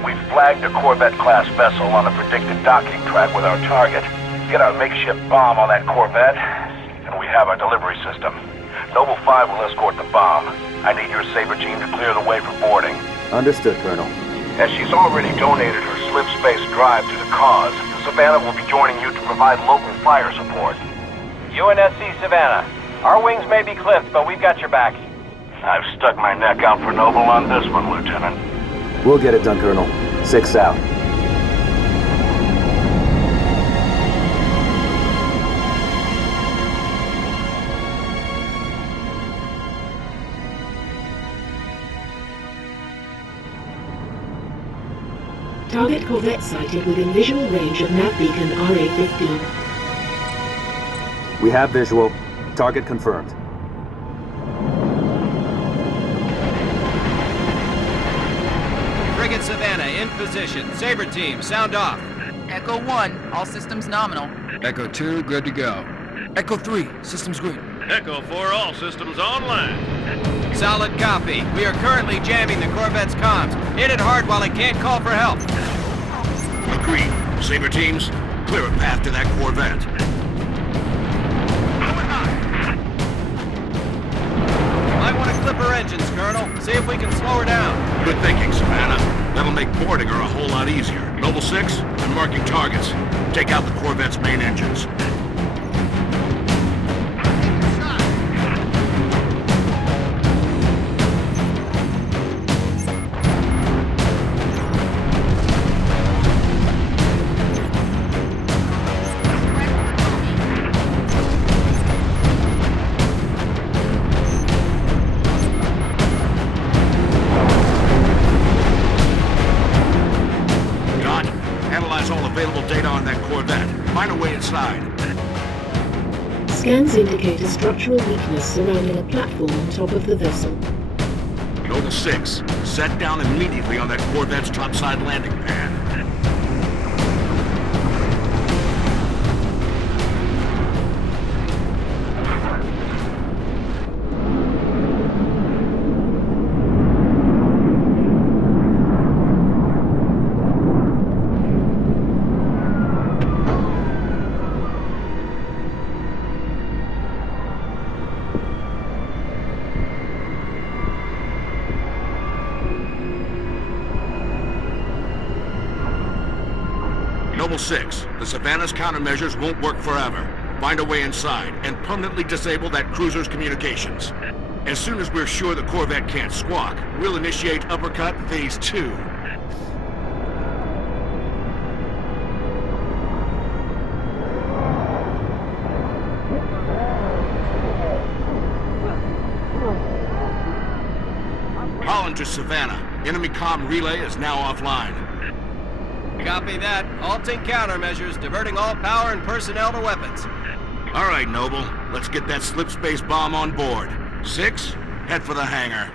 We've flagged a Corvette-class vessel on a predicted docking track with our target. Get our makeshift bomb on that Corvette, and we have our delivery system. Noble 5 will escort the bomb. I need your Saber team to clear the way for boarding. Understood, Colonel. As she's already donated her slip space drive to the cause, the Savannah will be joining you to provide local fire support. UNSC Savannah. Our wings may be clipped, but we've got your back. I've stuck my neck out for Noble on this one, Lieutenant. We'll get it done, Colonel. 6 out. Target Corvette sighted within visual range of nav beacon RA-15. We have visual. Target confirmed. Frigate Savannah in position. Saber team, sound off. Echo 1, all systems nominal. Echo 2, good to go. Echo 3, systems green. Echo 4, all systems online. Solid copy. We are currently jamming the Corvette's comms. Hit it hard while it can't call for help. Agreed. Saber teams, clear a path to that Corvette. Might want to clip her engines, Colonel. See if we can slow her down. Good thinking, Savannah. That'll make boarding her a whole lot easier. Noble 6, I'm marking targets. Take out the Corvette's main engines. Analyze all available data on that Corvette. Find a way inside. Scans indicate a structural weakness surrounding a platform on top of the vessel. Noble 6, set down immediately on that Corvette's topside landing pad. Noble 6, the Savannah's countermeasures won't work forever. Find a way inside and permanently disable that cruiser's communications. As soon as we're sure the Corvette can't squawk, we'll initiate Uppercut Phase 2. Holland to Savannah. Enemy comm relay is now offline. Copy that. Halting countermeasures, diverting all power and personnel to weapons. All right, Noble. Let's get that slip space bomb on board. 6, head for the hangar.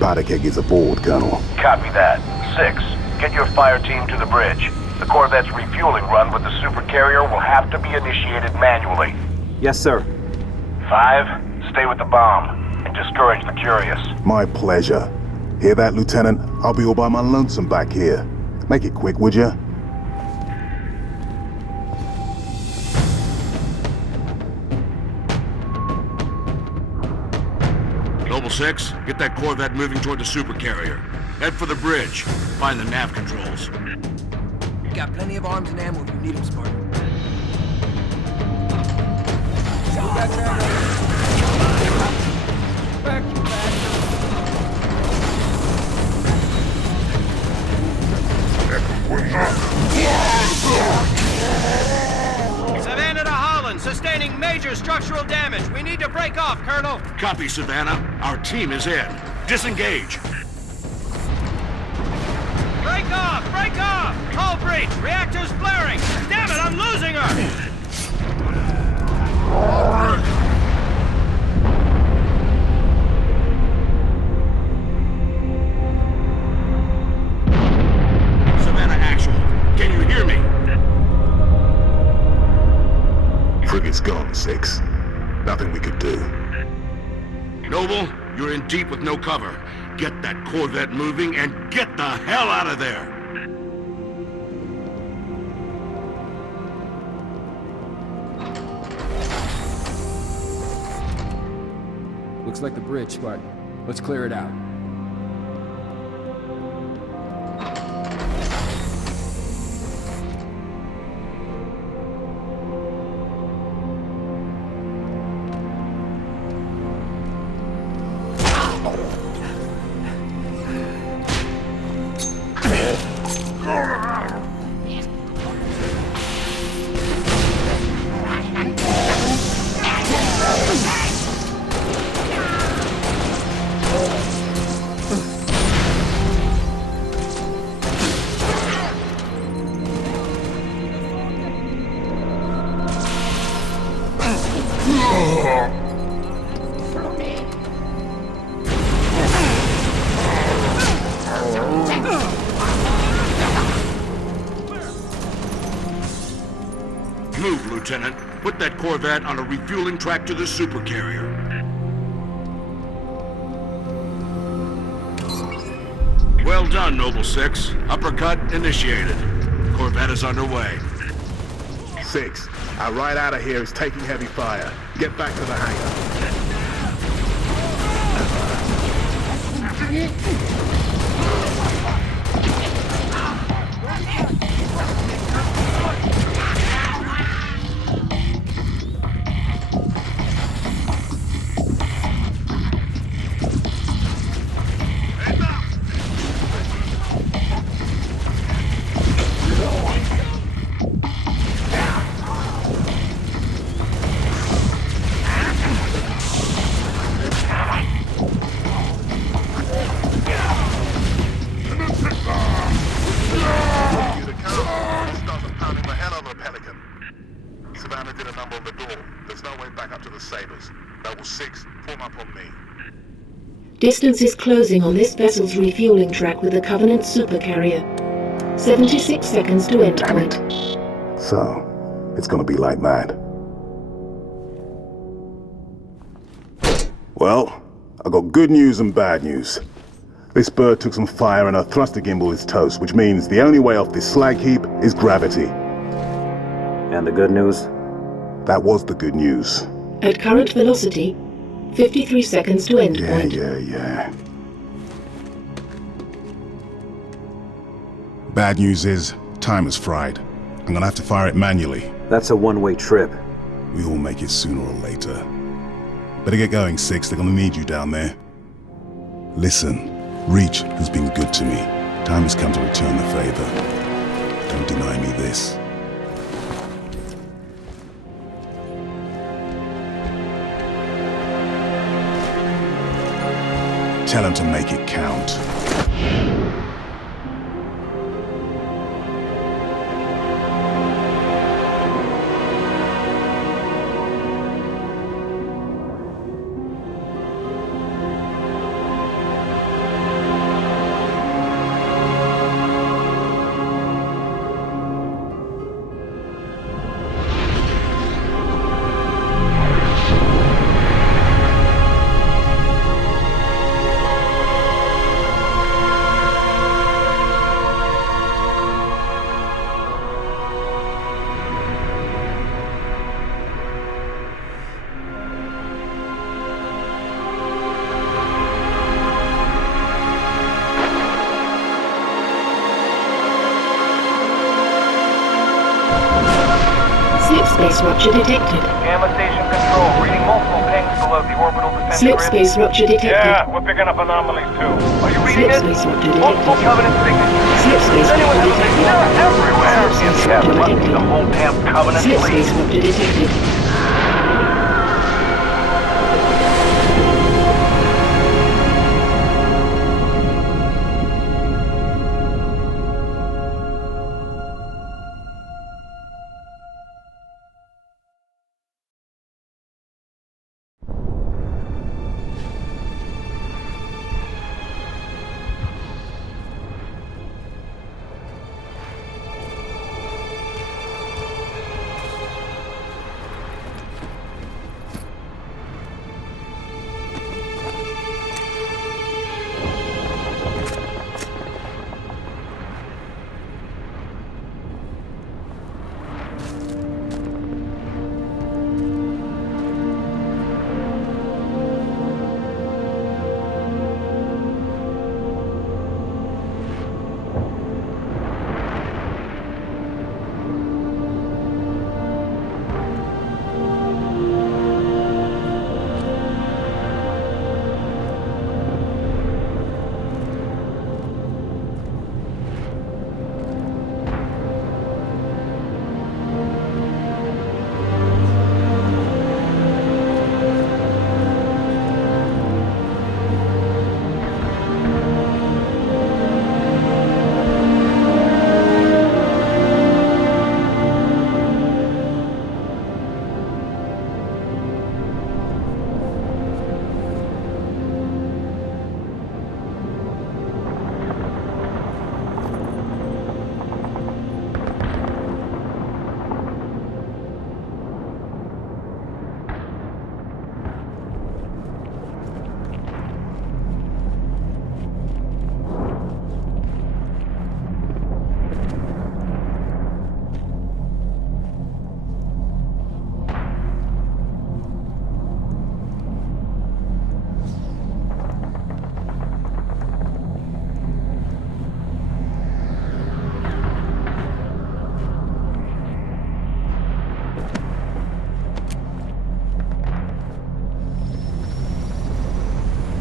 Powder keg is aboard, Colonel. Copy that. 6, get your fire team to the bridge. The Corvette's refueling run with the supercarrier will have to be initiated manually. Yes, sir. 5, stay with the bomb and discourage the curious. My pleasure. Hear that, Lieutenant? I'll be all by my lonesome back here. Make it quick, would ya? Noble 6, get that Corvette moving toward the supercarrier. Head for the bridge. Find the nav controls. Got plenty of arms and ammo if you need them, Spartan. Savannah to Holland, sustaining major structural damage. We need to break off, Colonel. Copy, Savannah. Our team is in. Disengage. Break off! Break off! Hull breach! Reactor's flaring! Damn it, I'm losing her! Savannah actual. Can you hear me? Frigate's gone, 6. Nothing we could do. Noble, you're in deep with no cover. Get that Corvette moving and get the hell out of there! Looks like the bridge, Spartan. Let's clear it out. Move, Lieutenant. Put that Corvette on a refueling track to the supercarrier. Well done, Noble 6. Uppercut initiated. Corvette is underway. 6, our ride out of here is taking heavy fire. Get back to the hangar. Distance is closing on this vessel's refueling track with the Covenant supercarrier. 76 seconds to endpoint. So, it's gonna be like that. Well, I got good news and bad news. This bird took some fire and our thruster gimbal is toast, which means the only way off this slag heap is gravity. And the good news? That was the good news. At current velocity, 53 seconds to endpoint. Yeah. Bad news is, time is fried. I'm gonna have to fire it manually. That's a one-way trip. We all make it sooner or later. Better get going, Six. They're gonna need you down there. Listen, Reach has been good to me. Time has come to return the favor. Don't deny me this. Tell him to make it count. Slip space rupture detected. Gamma station control, reading multiple pings below the orbital defense Slip grid. space rupture detected. Yeah, we're picking up anomalies too. Are you reading Slip it? space rupture detected. Multiple Covenant signatures. Slip space Is anyone rupture using detected. They're everywhere? Slip space Yeah, rupture there must be detected. the whole damn Covenant Slip fleet. space rupture detected.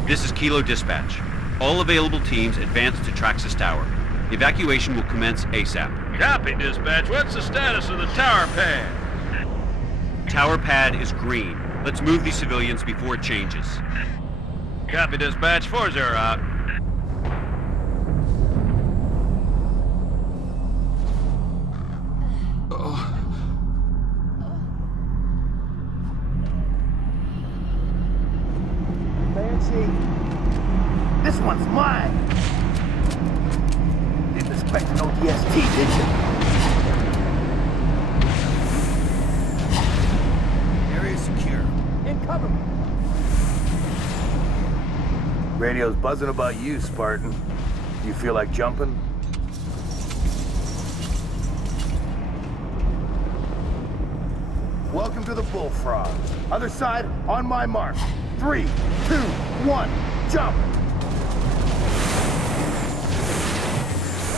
This is Kilo Dispatch. All available teams advance to Traxxas Tower. Evacuation will commence ASAP. Copy, Dispatch. What's the status of the tower pad? Tower pad is green. Let's move these civilians before it changes. Copy, Dispatch. 4-0 out. flag! Didn't expect an ODST, did you? Area secure. Incoming! Radio's buzzing about you, Spartan. You feel like jumping? Welcome to the Bullfrogs. Other side, on my mark. 3, 2, 1, jump!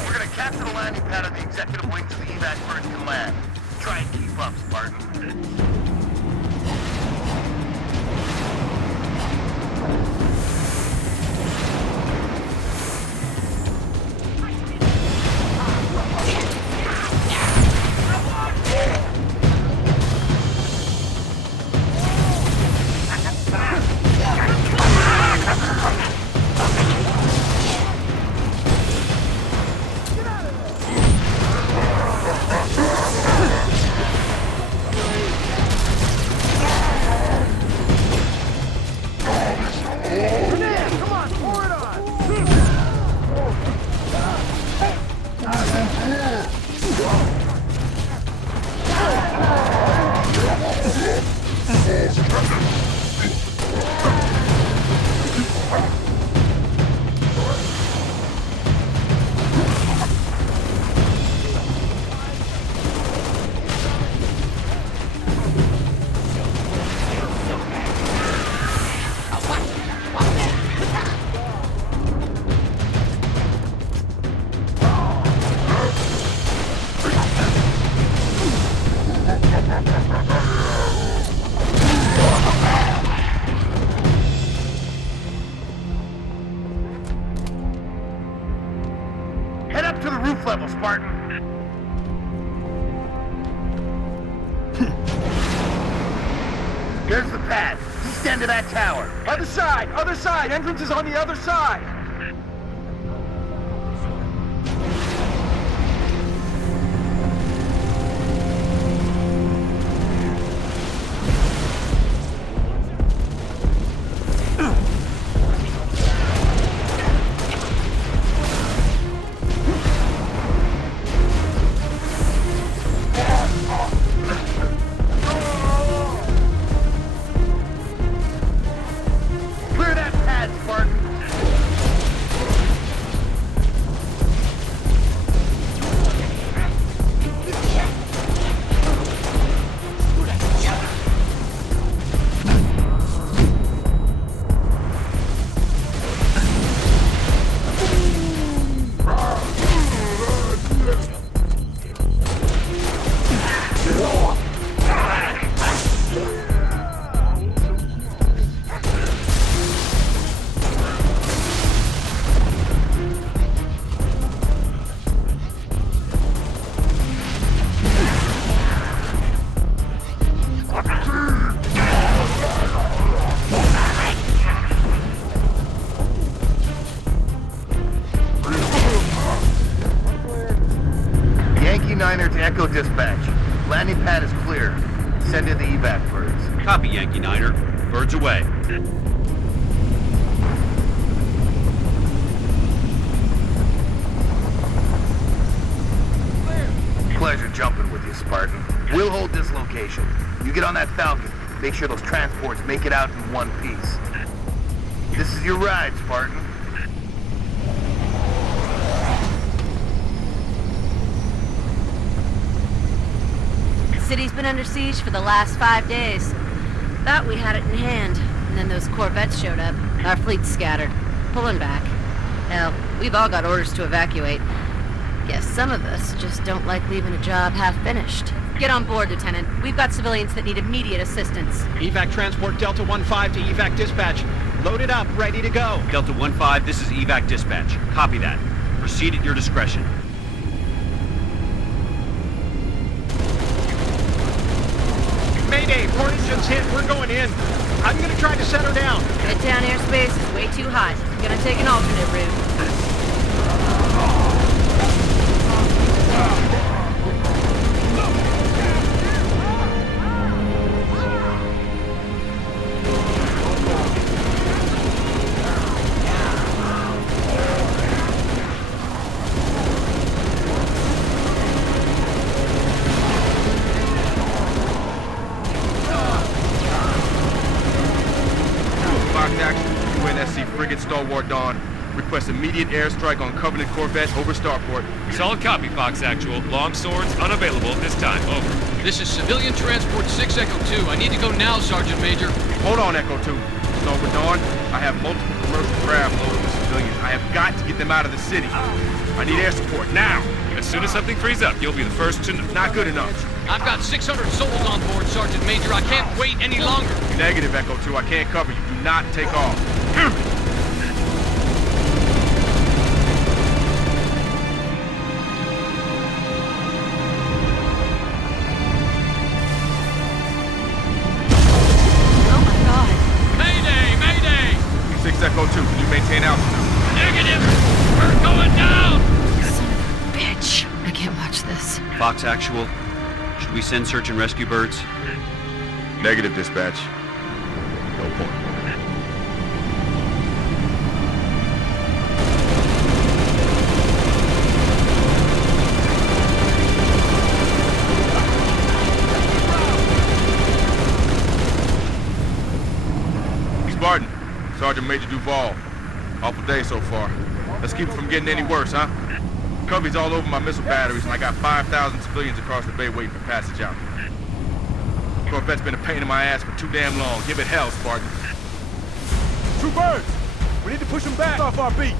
We're gonna capture the landing pad of the executive wings of the evac birds can land. Try and keep up, Spartan. Head up to the roof level, Spartan. Here's the pad. Descend to that tower. Other side! Other side! Entrance is on the other side! Clear that pad, Spartan! Yankee Niner to Echo Dispatch. Landing pad is clear. Send in the evac birds. Copy, Yankee Niner. Birds away. Pleasure jumping with you, Spartan. We'll hold this location. You get on that Falcon. Make sure those transports make it out in one piece. This is your ride, Spartan. City's been under siege for the last 5 days. Thought we had it in hand, and then those corvettes showed up. Our fleet's scattered, pulling back. Hell, we've all got orders to evacuate. Guess some of us just don't like leaving a job half-finished. Get on board, Lieutenant. We've got civilians that need immediate assistance. Evac transport Delta 1-5 to evac dispatch. Loaded up, ready to go. Delta 1-5, this is evac dispatch. Copy that. Proceed at your discretion. Mayday, port engine's hit. We're going in. I'm gonna try to set her down. Midtown airspace is way too hot. Gonna take an alternate route. report, Dawn. Request immediate airstrike on Covenant Corvette over starport. Solid copy, Fox Actual. Long swords unavailable at this time. Over. This is Civilian Transport 6 Echo 2. I need to go now, Sergeant Major. Hold on, Echo 2. So with Dawn, I have multiple commercial craft loaded with civilians. I have got to get them out of the city. I need air support now. As soon as something frees up, you'll be the first to know. Not good enough. I've got 600 souls on board, Sergeant Major. I can't wait any longer. Negative, Echo 2. I can't cover you. Do not take off. Echo 2, can you maintain altitude? Negative! We're going down! Son of a bitch. I can't watch this. Fox Actual, should we send search and rescue birds? Negative, dispatch. No point. Spartan. Sergeant Major Duval. Awful day so far. Let's keep it from getting any worse, huh? Covey's all over my missile batteries, and I got 5,000 civilians across the bay waiting for passage out. Corvette's been a pain in my ass for too damn long. Give it hell, Spartan. Two birds! We need to push them back off our beat!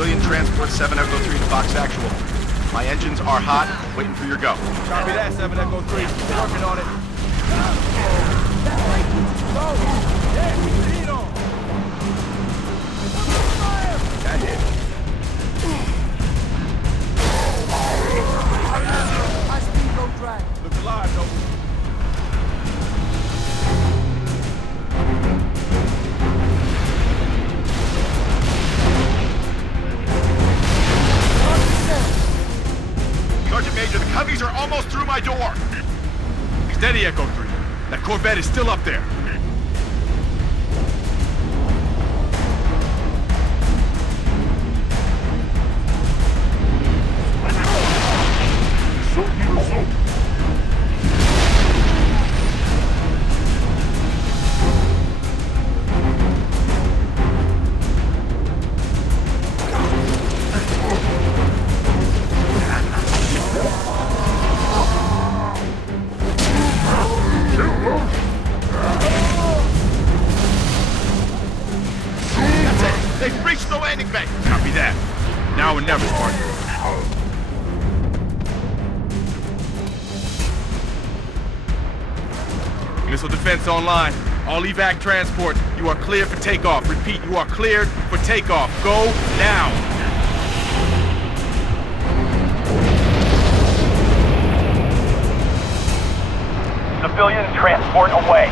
Civilian Transport 7 Echo 3 to Fox Actual. My engines are hot, waiting for your go. Copy that, 7 Echo 3. Working on it. Go! Yeah, keep the heat on! That hit. High speed, low drag. Look alive, Noble. Sergeant Major, the Coveys are almost through my door. Steady, Echo 3. That Corvette is still up there. They've reached the landing bay. Copy that. Now or never, Spartan. Missile defense online. All evac transport, you are cleared for takeoff. Repeat, you are cleared for takeoff. Go now. Civilian transport away.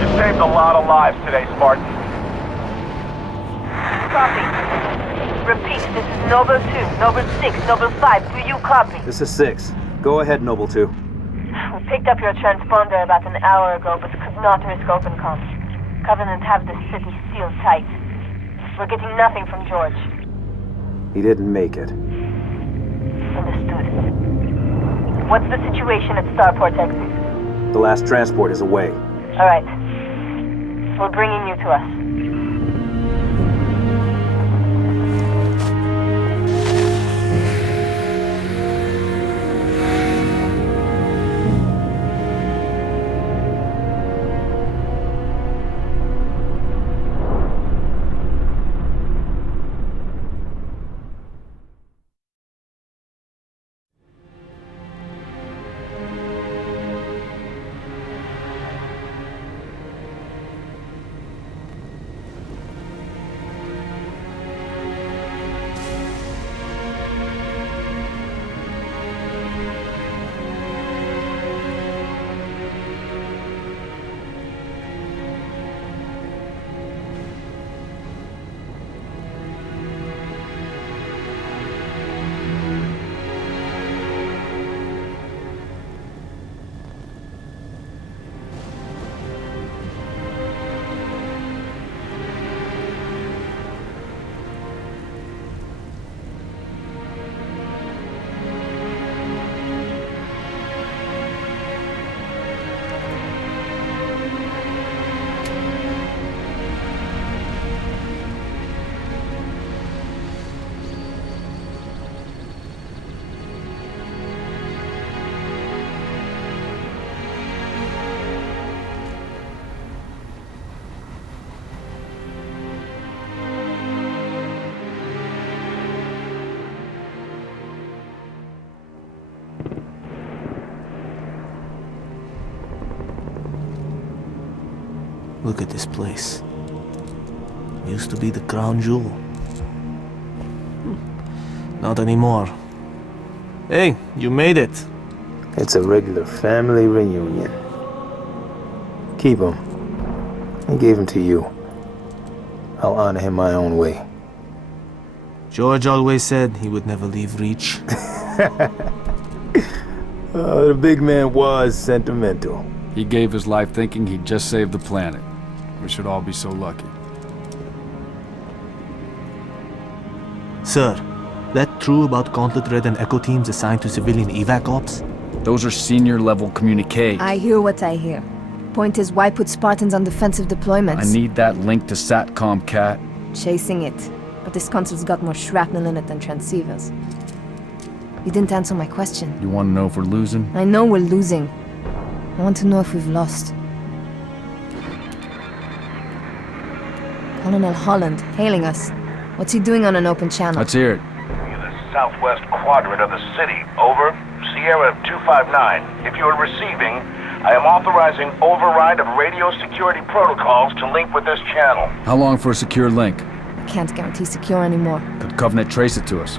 You saved a lot of lives today, Spartan. Copy. Repeat, this is Noble 2, Noble 6, Noble 5. Do you copy? This is 6. Go ahead, Noble 2. We picked up your transponder about an hour ago, but could not risk open comms. Covenant have the city sealed tight. We're getting nothing from George. He didn't make it. Understood. What's the situation at Starport exit? The last transport is away. All right. We're bringing you to us. Look at this place. Used to be the crown jewel. Not anymore. Hey, you made it. It's a regular family reunion. Keep him. He gave him to you. I'll honor him my own way. George always said he would never leave Reach. The big man was sentimental. He gave his life thinking he'd just save the planet. We should all be so lucky. Sir, that true about Gauntlet Red and Echo teams assigned to civilian evac ops? Those are senior level communique. I hear what I hear. Point is, why put Spartans on defensive deployments? I need that link to SATCOM, Cat. Chasing it. But this console's got more shrapnel in it than transceivers. You didn't answer my question. You want to know if we're losing? I know we're losing. I want to know if we've lost. Colonel Holland, hailing us. What's he doing on an open channel? Let's hear it. In the southwest quadrant of the city. Over. Sierra 259. If you are receiving, I am authorizing override of radio security protocols to link with this channel. How long for a secure link? I can't guarantee secure anymore. Could Covenant trace it to us?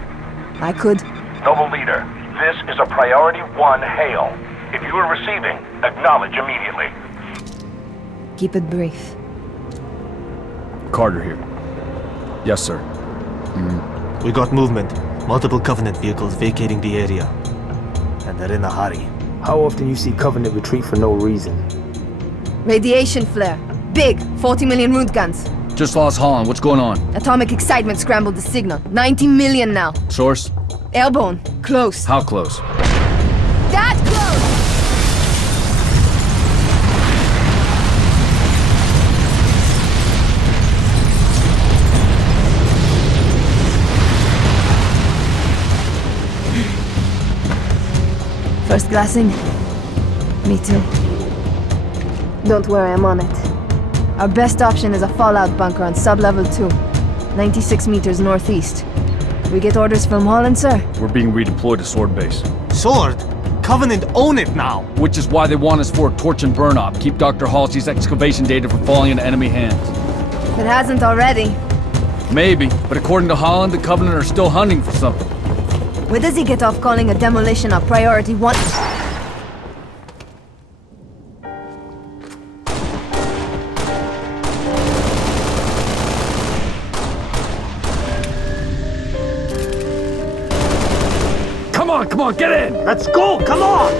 I could. Noble Leader, this is a Priority 1 hail. If you are receiving, acknowledge immediately. Keep it brief. Carter here. Yes, sir. We got movement. Multiple Covenant vehicles vacating the area. And they're in a hurry. How often you see Covenant retreat for no reason? Radiation flare. Big. 40 million root guns. Just lost Holland. What's going on? Atomic excitement scrambled the signal. 90 million now. Source? Airborne. Close. How close? That close! First glassing? Me too. Don't worry, I'm on it. Our best option is a fallout bunker on sub-level 2. 96 meters northeast. We get orders from Holland, sir? We're being redeployed to Sword Base. Sword? Covenant own it now! Which is why they want us for a torch and burn op. Keep Dr. Halsey's excavation data from falling into enemy hands. If it hasn't already. Maybe, but according to Holland, the Covenant are still hunting for something. Where does he get off calling a demolition a Priority 1? Come on, get in! Let's go, come on!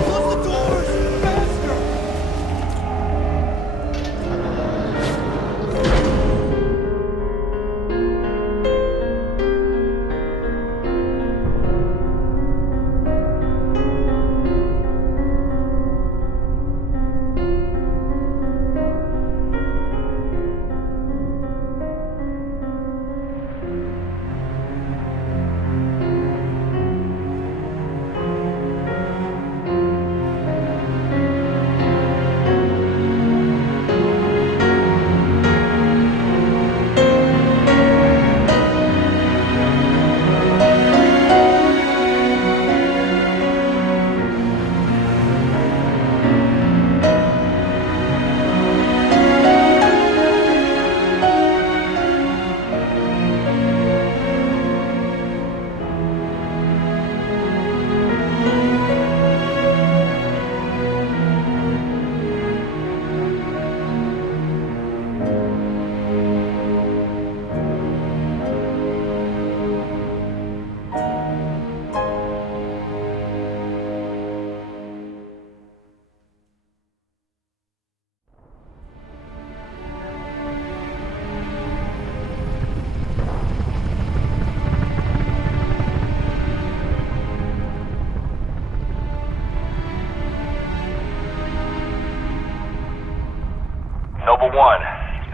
Noble 1,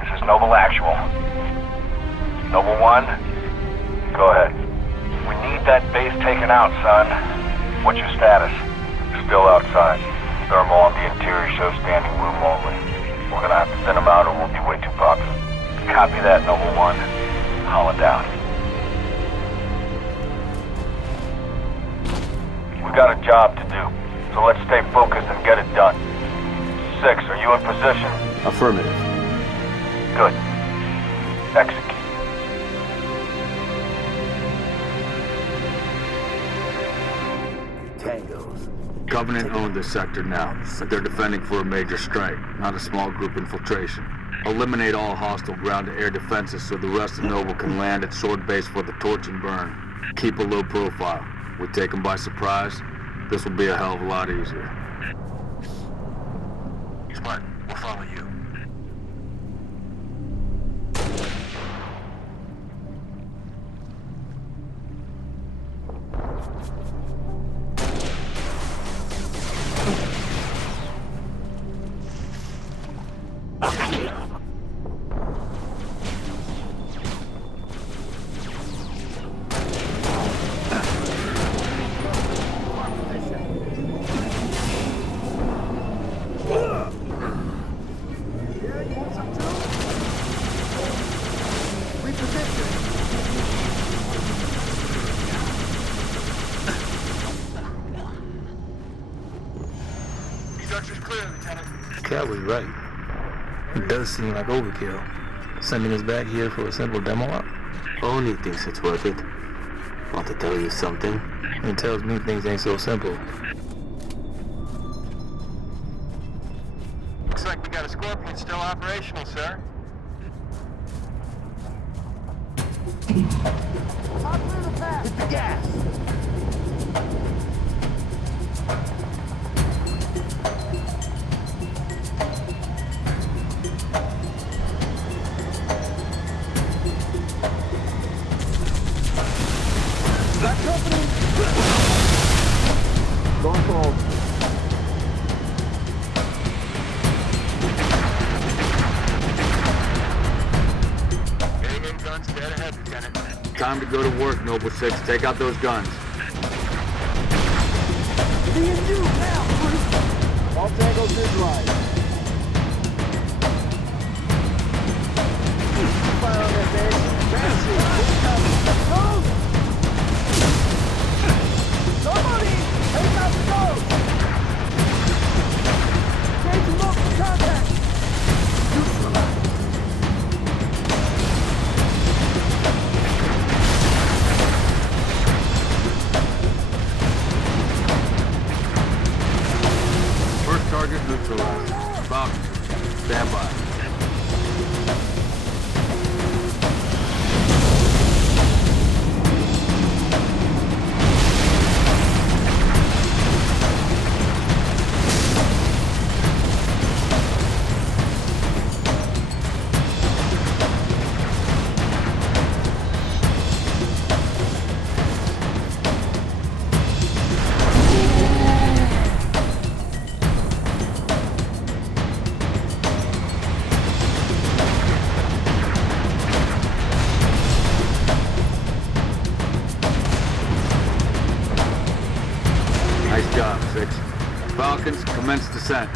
this is Noble Actual. Noble 1, go ahead. We need that base taken out, son. What's your status? Still outside. Thermal on the interior shows standing room only. We're gonna have to thin them out or we'll be way too boxed. Copy that, Noble 1. Holland down. We got a job to do, so let's stay focused and get it done. 6, are you in position? Affirmative. Good. Execute. Tangos. Covenant own this sector now, but they're defending for a major strike, not a small group infiltration. Eliminate all hostile ground-to-air defenses so the rest of Noble can land at Sword Base for the torch and burn. Keep a low profile. We take them by surprise, this will be a hell of a lot easier. Smart. We'll follow you. Cat was right. It does seem like overkill. Sending us back here for a simple demo op? Oni thinks it's worth it. Want to tell you something? It tells me things ain't so simple. Looks like we got a Scorpion still operational, sir. Hit the gas! Going forward. Getting in guns dead ahead, Lieutenant. Time to go to work, Noble 6. Take out those guns. Me and you now, Bruce! All tangos visualized. Fire on that base. Fancy! Move! Somebody! Take out the ghost! Engaging multiple contact! First target neutralized. Falcon, stand by. Nice job, 6. Falcons, commence descent.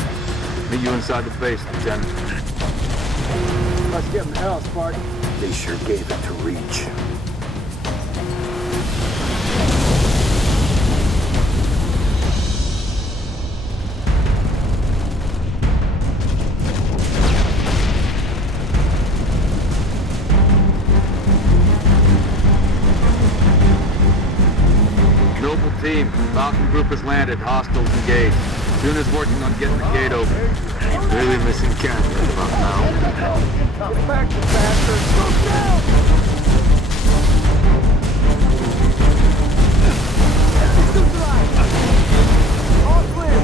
Meet you inside the base, Lieutenant. Let's give them hell, Spartan. They sure gave it to Reach. Noble team, Falcon group has landed. Hostiles engaged. Tuna's working on getting the gate open. Really missing Canada about now. Get back, you bastard! Go down! All clear!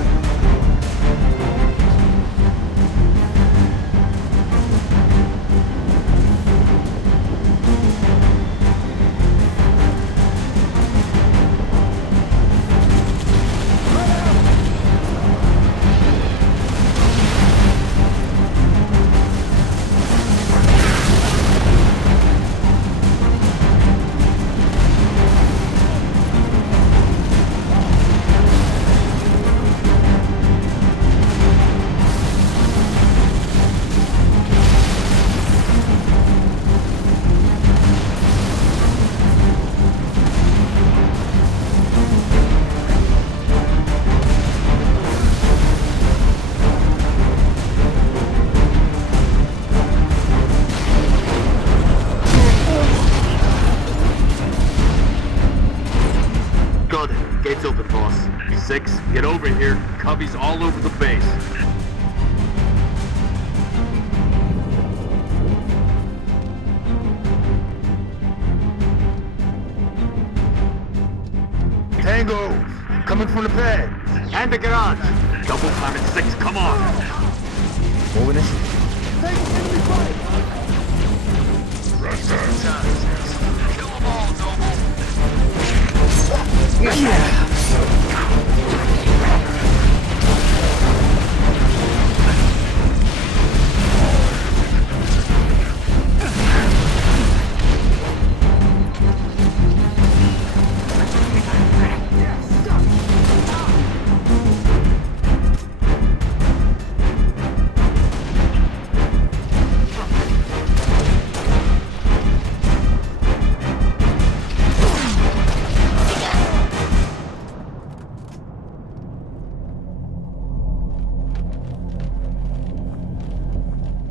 6, get over here. Covey's all over the base. Tango! Coming from the pad. And the garage. Double time at 6, come on. Moving it. Kill them all, Noble. Yeah.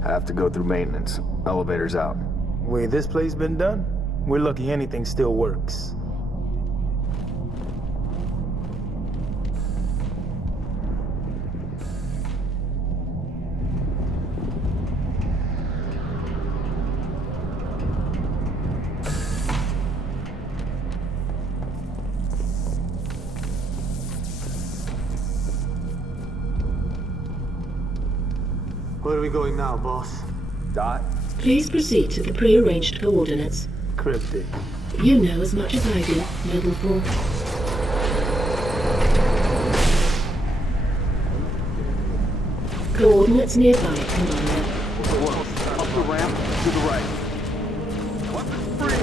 Have to go through maintenance. Elevator's out. Way this place been done, we're lucky anything still works. Where are we going now, boss? Dot? Please proceed to the pre-arranged coordinates. Cryptic. You know as much as I do, Noble 4. Coordinates nearby, Commander. Up the ramp, to the right. Weapons free!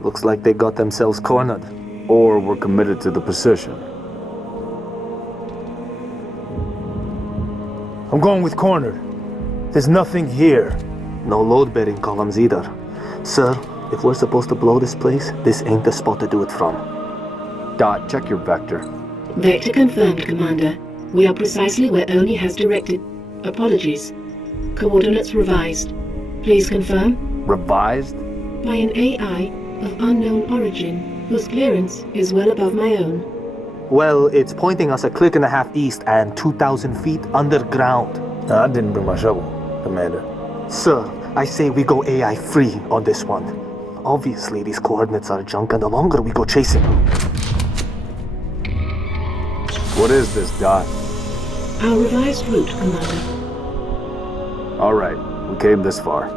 Looks like they got themselves cornered. Or were committed to the position. I'm going with cornered. There's nothing here. No load-bearing columns either. Sir, if we're supposed to blow this place, this ain't the spot to do it from. Dot, check your vector. Vector confirmed, Commander. We are precisely where Oni has directed. Apologies. Coordinates revised. Please confirm? Revised? By an AI of unknown origin, whose clearance is well above my own. Well, it's pointing us a click and a half east and 2,000 feet underground. I didn't bring my shovel, Commander. Sir, I say we go AI free on this one. Obviously, these coordinates are junk, and the longer we go chasing them. What is this, Dot? Our revised route, Commander. All right, we came this far.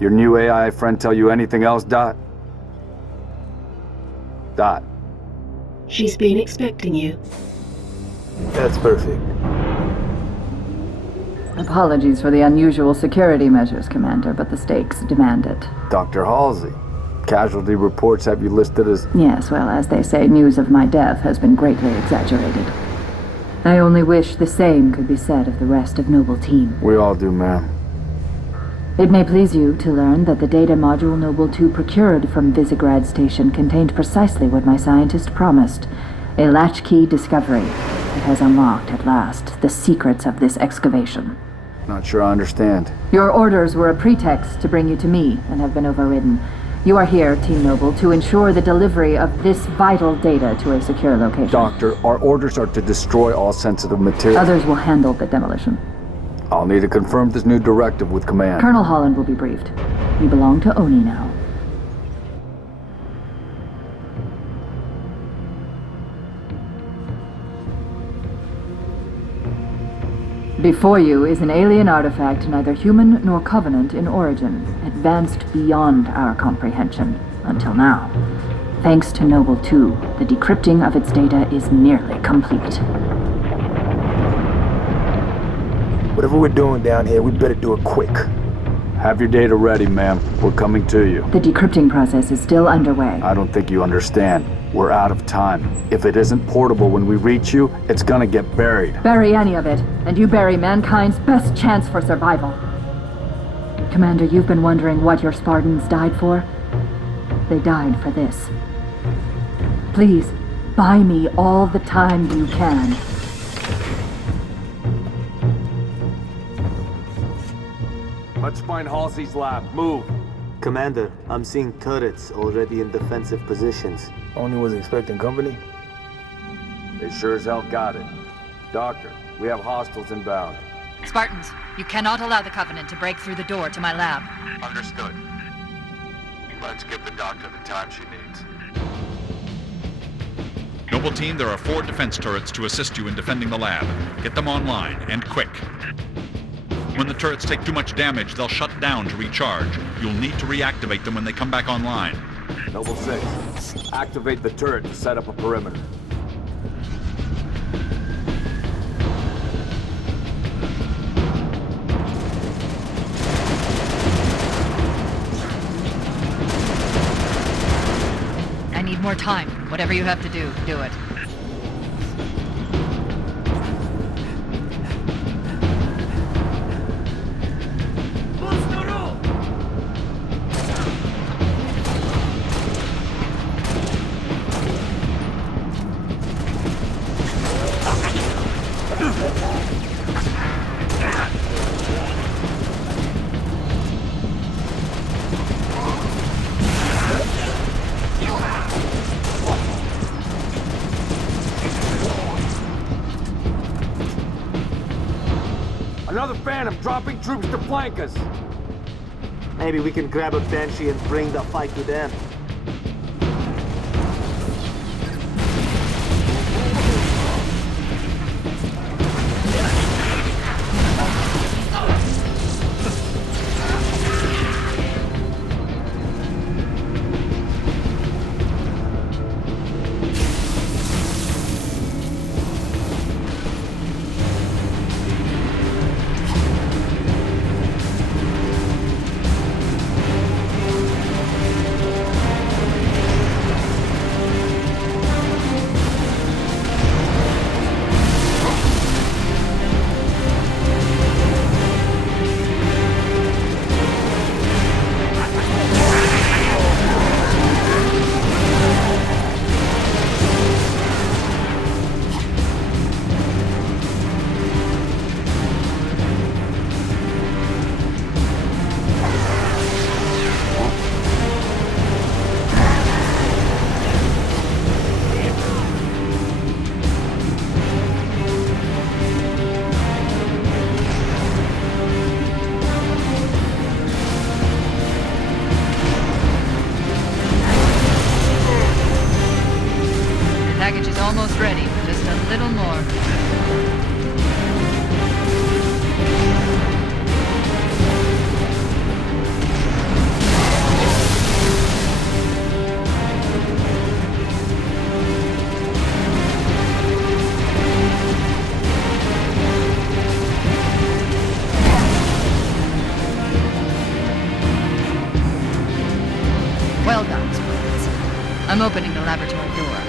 Your new AI friend tell you anything else, Dot? Dot. She's been expecting you. That's perfect. Apologies for the unusual security measures, Commander, but the stakes demand it. Dr. Halsey. Casualty reports have you listed as... Yes, well, as they say, news of my death has been greatly exaggerated. I only wish the same could be said of the rest of Noble Team. We all do, ma'am. It may please you to learn that the data module Noble 2 procured from Visegrad Station contained precisely what my scientist promised. A latchkey discovery that has unlocked, at last, the secrets of this excavation. Not sure I understand. Your orders were a pretext to bring you to me and have been overridden. You are here, Team Noble, to ensure the delivery of this vital data to a secure location. Doctor, our orders are to destroy all sensitive material. Others will handle the demolition. I'll need to confirm this new directive with command. Colonel Holland will be briefed. You belong to Oni now. Before you is an alien artifact neither human nor Covenant in origin, advanced beyond our comprehension, until now. Thanks to Noble 2, the decrypting of its data is nearly complete. Whatever we're doing down here, we better do it quick. Have your data ready, ma'am. We're coming to you. The decrypting process is still underway. I don't think you understand. We're out of time. If it isn't portable when we reach you, it's gonna get buried. Bury any of it, and you bury mankind's best chance for survival. Commander, you've been wondering what your Spartans died for? They died for this. Please, buy me all the time you can. Let's find Halsey's lab. Move. Commander, I'm seeing turrets already in defensive positions. Oni was expecting company? They sure as hell got it. Doctor, we have hostiles inbound. Spartans, you cannot allow the Covenant to break through the door to my lab. Understood. Let's give the doctor the time she needs. Noble Team, there are 4 defense turrets to assist you in defending the lab. Get them online, and quick. When the turrets take too much damage, they'll shut down to recharge. You'll need to reactivate them when they come back online. Noble 6, activate the turret to set up a perimeter. I need more time. Whatever you have to do, do it. Another Phantom dropping troops to flank us. Maybe we can grab a Banshee and bring the fight to them. Package is almost ready. Just a little more. Well done, Spartans. I'm opening the laboratory door.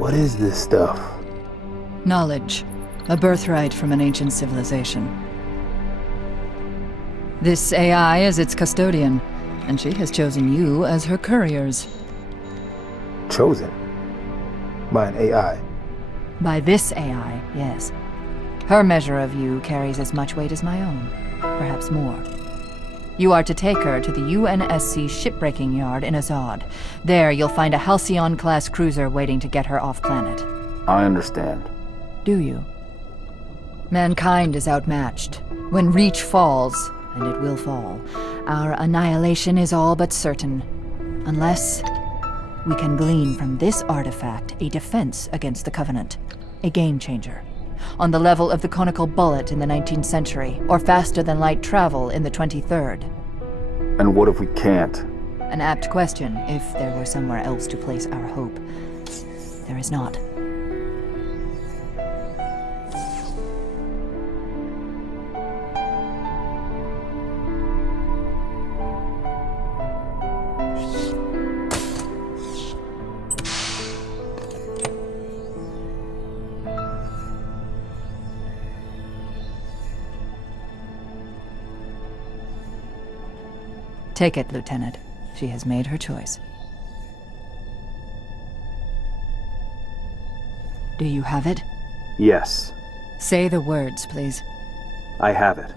What is this stuff? Knowledge. A birthright from an ancient civilization. This AI is its custodian, and she has chosen you as her couriers. Chosen? By an AI? By this AI, yes. Her measure of you carries as much weight as my own, perhaps more. You are to take her to the UNSC shipbreaking yard in Azad. There, you'll find a Halcyon-class cruiser waiting to get her off-planet. I understand. Do you? Mankind is outmatched. When Reach falls, and it will fall, our annihilation is all but certain. Unless we can glean from this artifact a defense against the Covenant. A game-changer. On the level of the conical bullet in the 19th century, or faster-than-light travel in the 23rd. And what if we can't? An apt question, if there were somewhere else to place our hope. There is not. Take it, Lieutenant. She has made her choice. Do you have it? Yes. Say the words, please. I have it.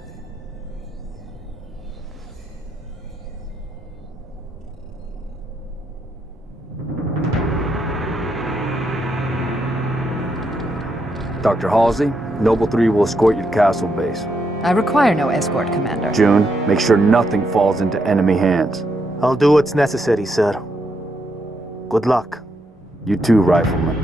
Dr. Halsey, Noble 3 will escort you to Castle Base. I require no escort, Commander. June, make sure nothing falls into enemy hands. I'll do what's necessary, sir. Good luck. You too, Rifleman.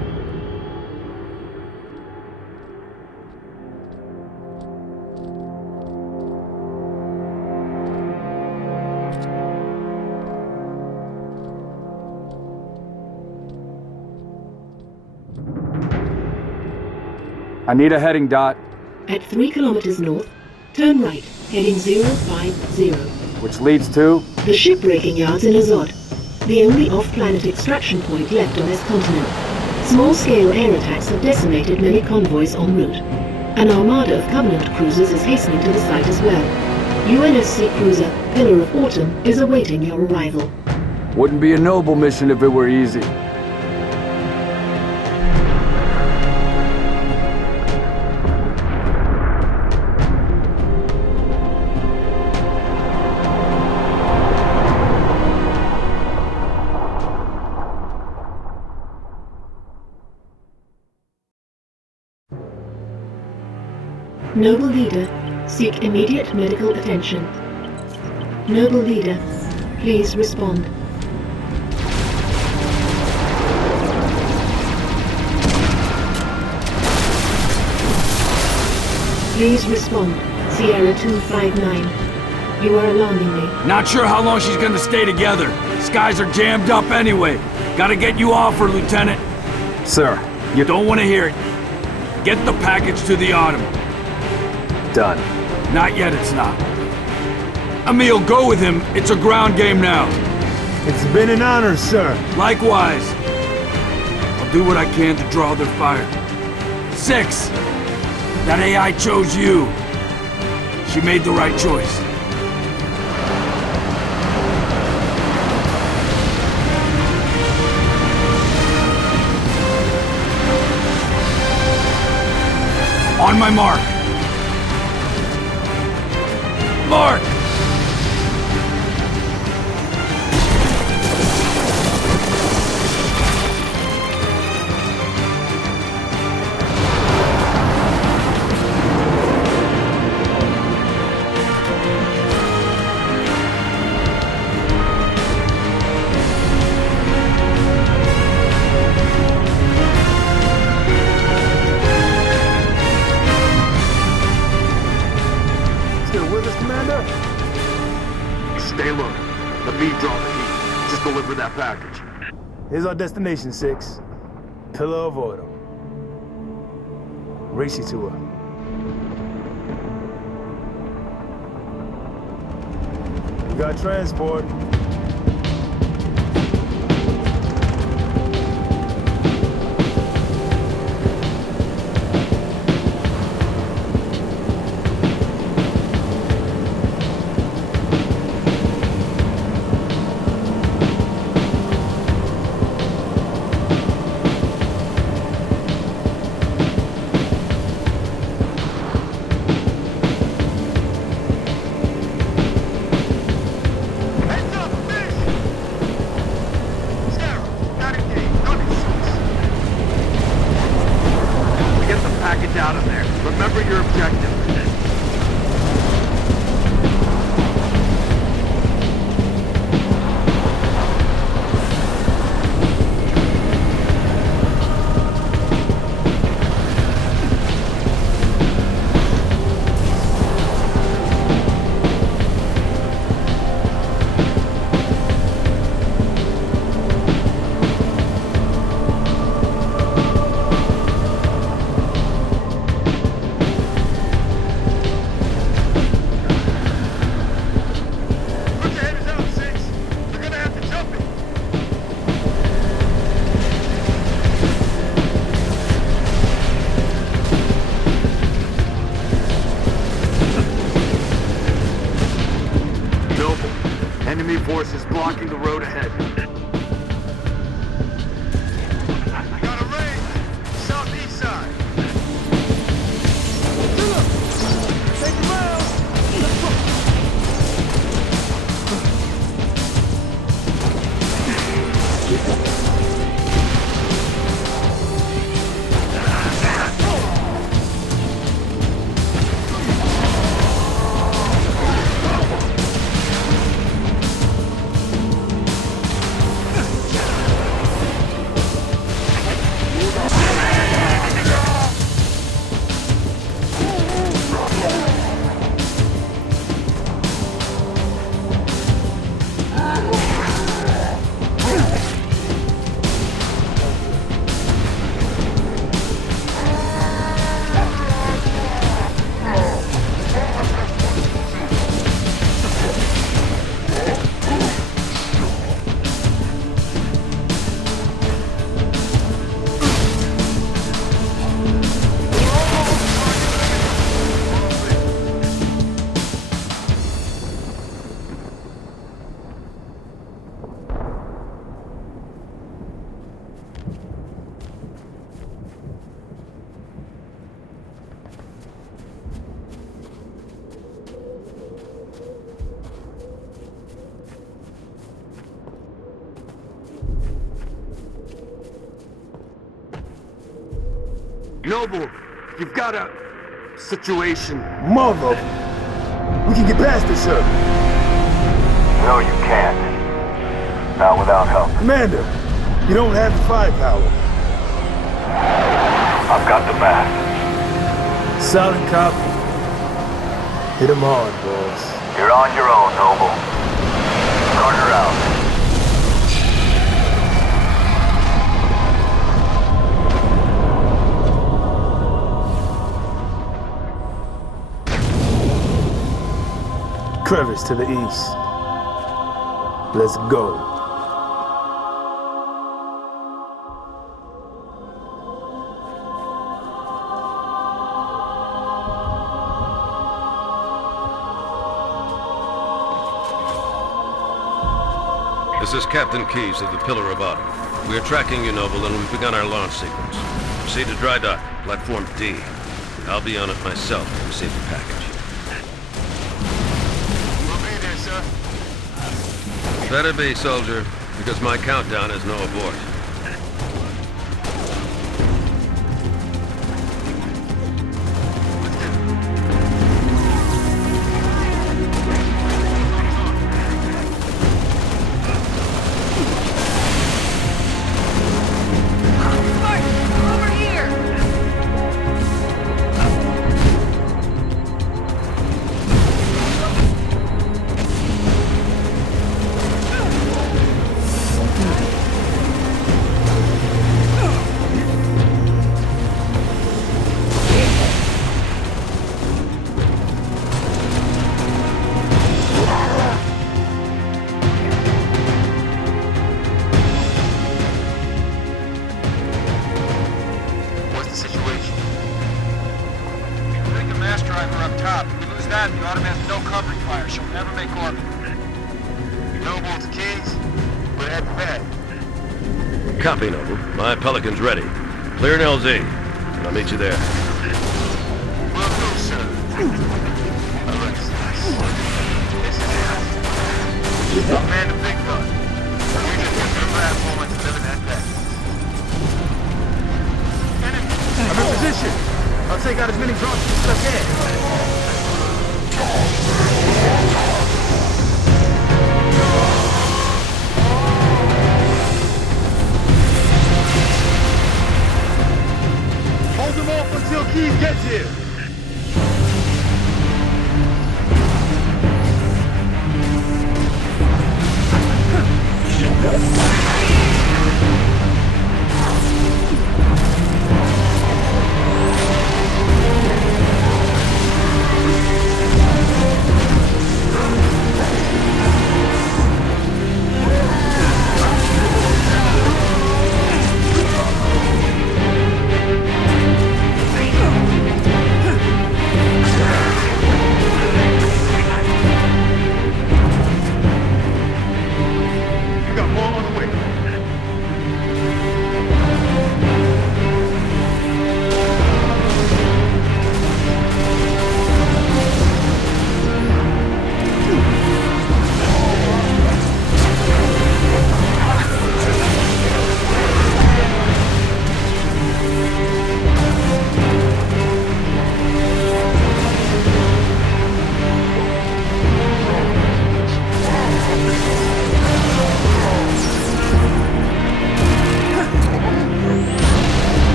I need a heading, Dot. At 3 kilometers north, turn right, heading 050. Which leads to? The shipbreaking yards in Azad, the only off-planet extraction point left on this continent. Small-scale air attacks have decimated many convoys en route. An armada of Covenant cruisers is hastening to the site as well. UNSC cruiser Pillar of Autumn is awaiting your arrival. Wouldn't be a noble mission if it were easy. Noble Leader, seek immediate medical attention. Noble Leader, please respond. Please respond. Sierra 259. You are alarming me. Not sure how long she's gonna stay together. Skies are jammed up anyway. Gotta get you off her, Lieutenant. Sir, you don't want to hear it. Get the package to the Autumn. Done. Not yet, it's not. Emil, go with him. It's a ground game now. It's been an honor, sir. Likewise. I'll do what I can to draw their fire. 6. That AI chose you. She made the right choice. On my mark. Mark! Stay low. Let me draw the heat. Just deliver that package. Here's our destination, 6. Pillar of Autumn. Race you to her. We got transport. package out of there. Remember your objective. Enemy forces blocking the road ahead. Got a raid! Southeast side! Take him out! Noble, you've got a situation. Mother! We can get past this, sir. No, you can't. Not without help. Commander, you don't have the firepower. I've got the map. Solid copy. Hit 'em hard, boss. You're on your own, Noble. Carter out. Crevice to the east. Let's go. This is Captain Keyes of the Pillar of Autumn. We are tracking you, Noble, and we've begun our launch sequence. Proceed to dry dock, platform D. I'll be on it myself to receive the package. Better be, soldier, because my countdown is no abort. Over here! Copy, Noble. My Pelican's ready. Clear an LZ, and I'll meet you there. Will do, sir. This is Man the Big Gun. You just get to the platform and deliver that package. I'm in position. I'll take out as many drunks as I can. Hold them off until Keys gets here.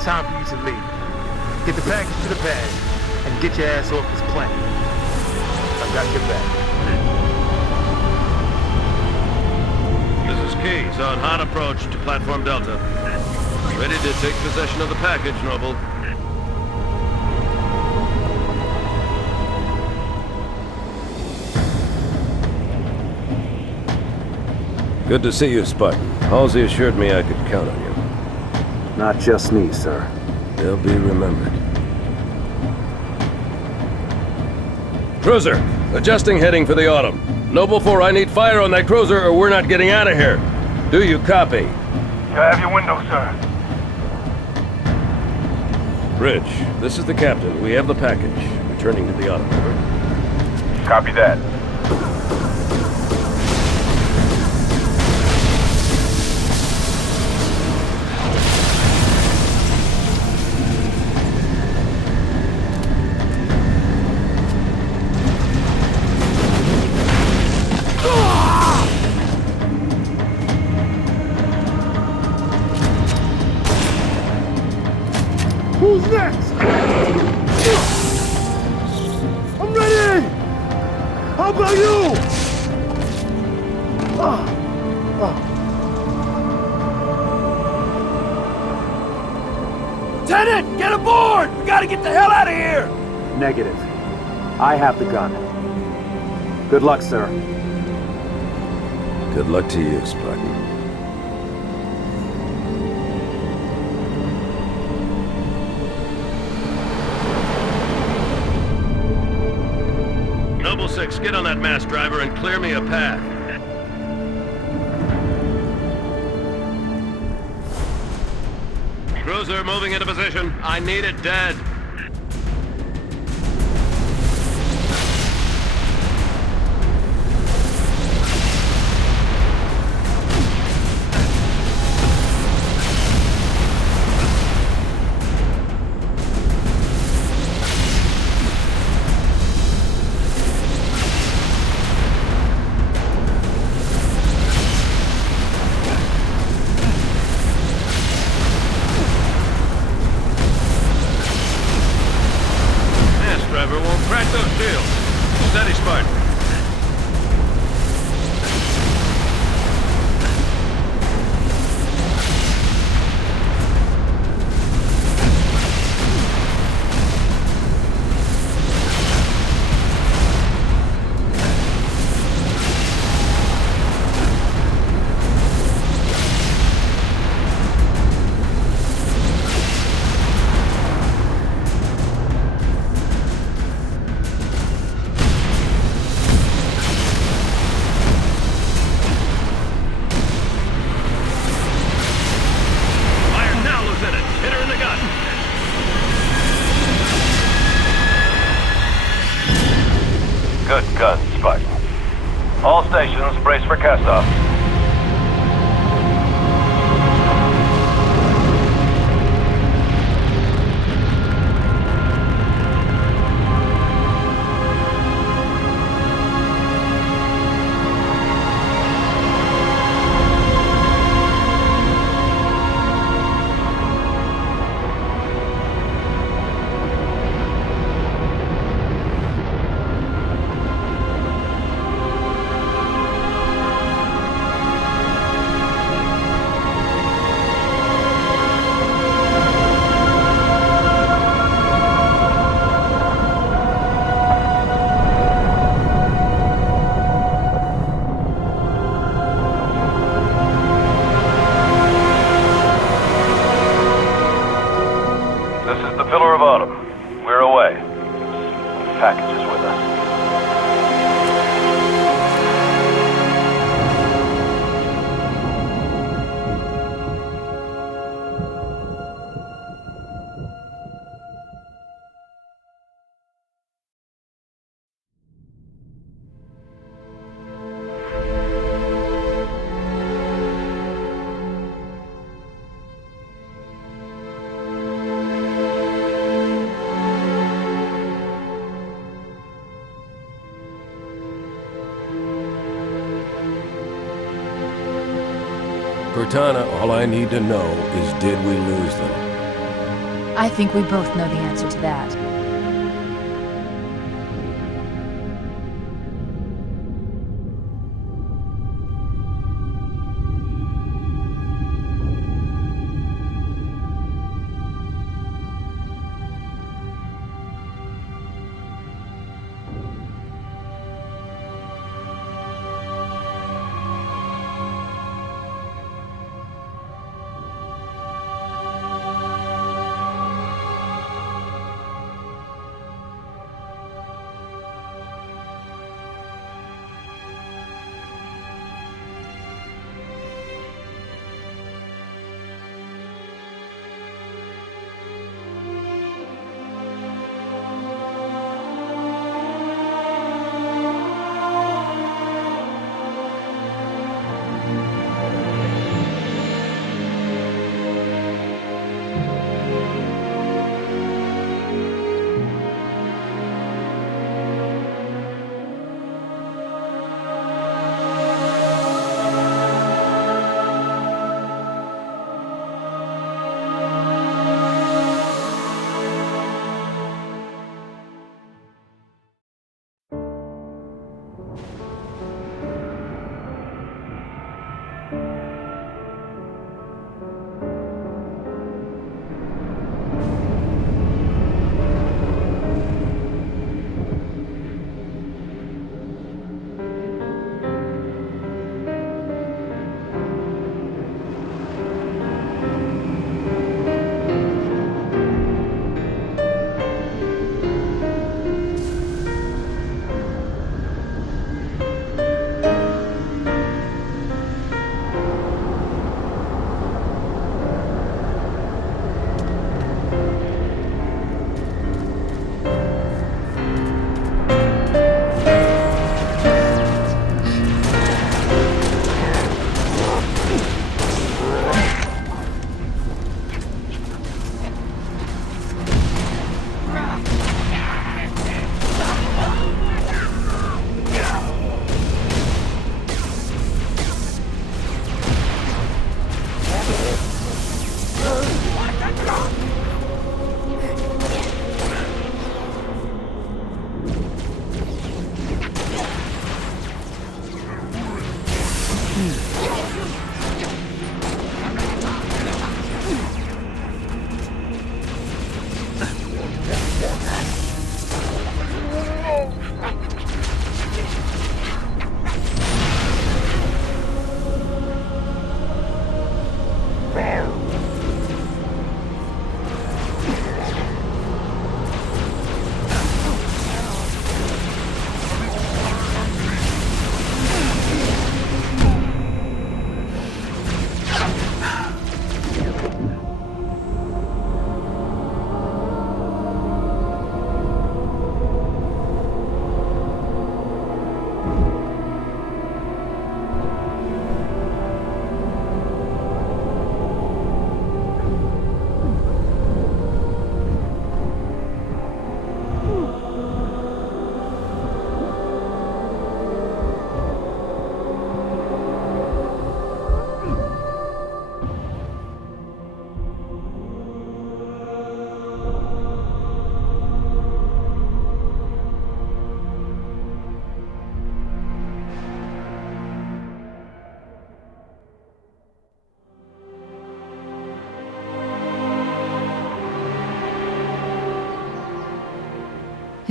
Time for you to leave. Get the package to the pad and get your ass off this plane. I've got your back. This is Keys on hot approach to Platform Delta. Ready to take possession of the package, Noble. Good to see you, Spartan. Halsey assured me I could count on you. Not just me, sir. They'll be remembered. Cruiser, adjusting heading for the Autumn. Noble 4, I need fire on that cruiser or we're not getting out of here. Do you copy? I have your window, sir. Bridge, this is the captain. We have the package. Returning to the Autumn, over. Copy that. Who's next? I'm ready! How about you? Lieutenant, get aboard! We gotta get the hell out of here! Negative. I have the gun. Good luck, sir. Good luck to you, Spartan. Noble 6, get on that mass driver and clear me a path. Cruiser moving into position. I need it dead. brace for cast-off. Pillar of Autumn. We're away. The package is with us. Cortana, all I need to know is did we lose them? I think we both know the answer to that.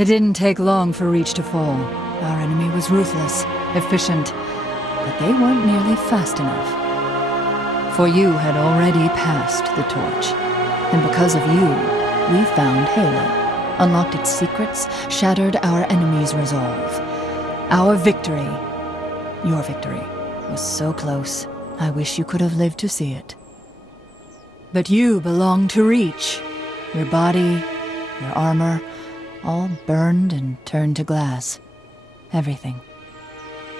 It didn't take long for Reach to fall. Our enemy was ruthless, efficient, but they weren't nearly fast enough. For you had already passed the torch, and because of you, we found Halo, unlocked its secrets, shattered our enemy's resolve. Our victory, your victory, was so close, I wish you could have lived to see it. But you belong to Reach. Your body, your armor, all burned and turned to glass. Everything.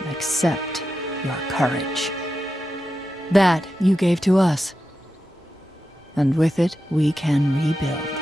Except your courage. That you gave to us. And with it, we can rebuild.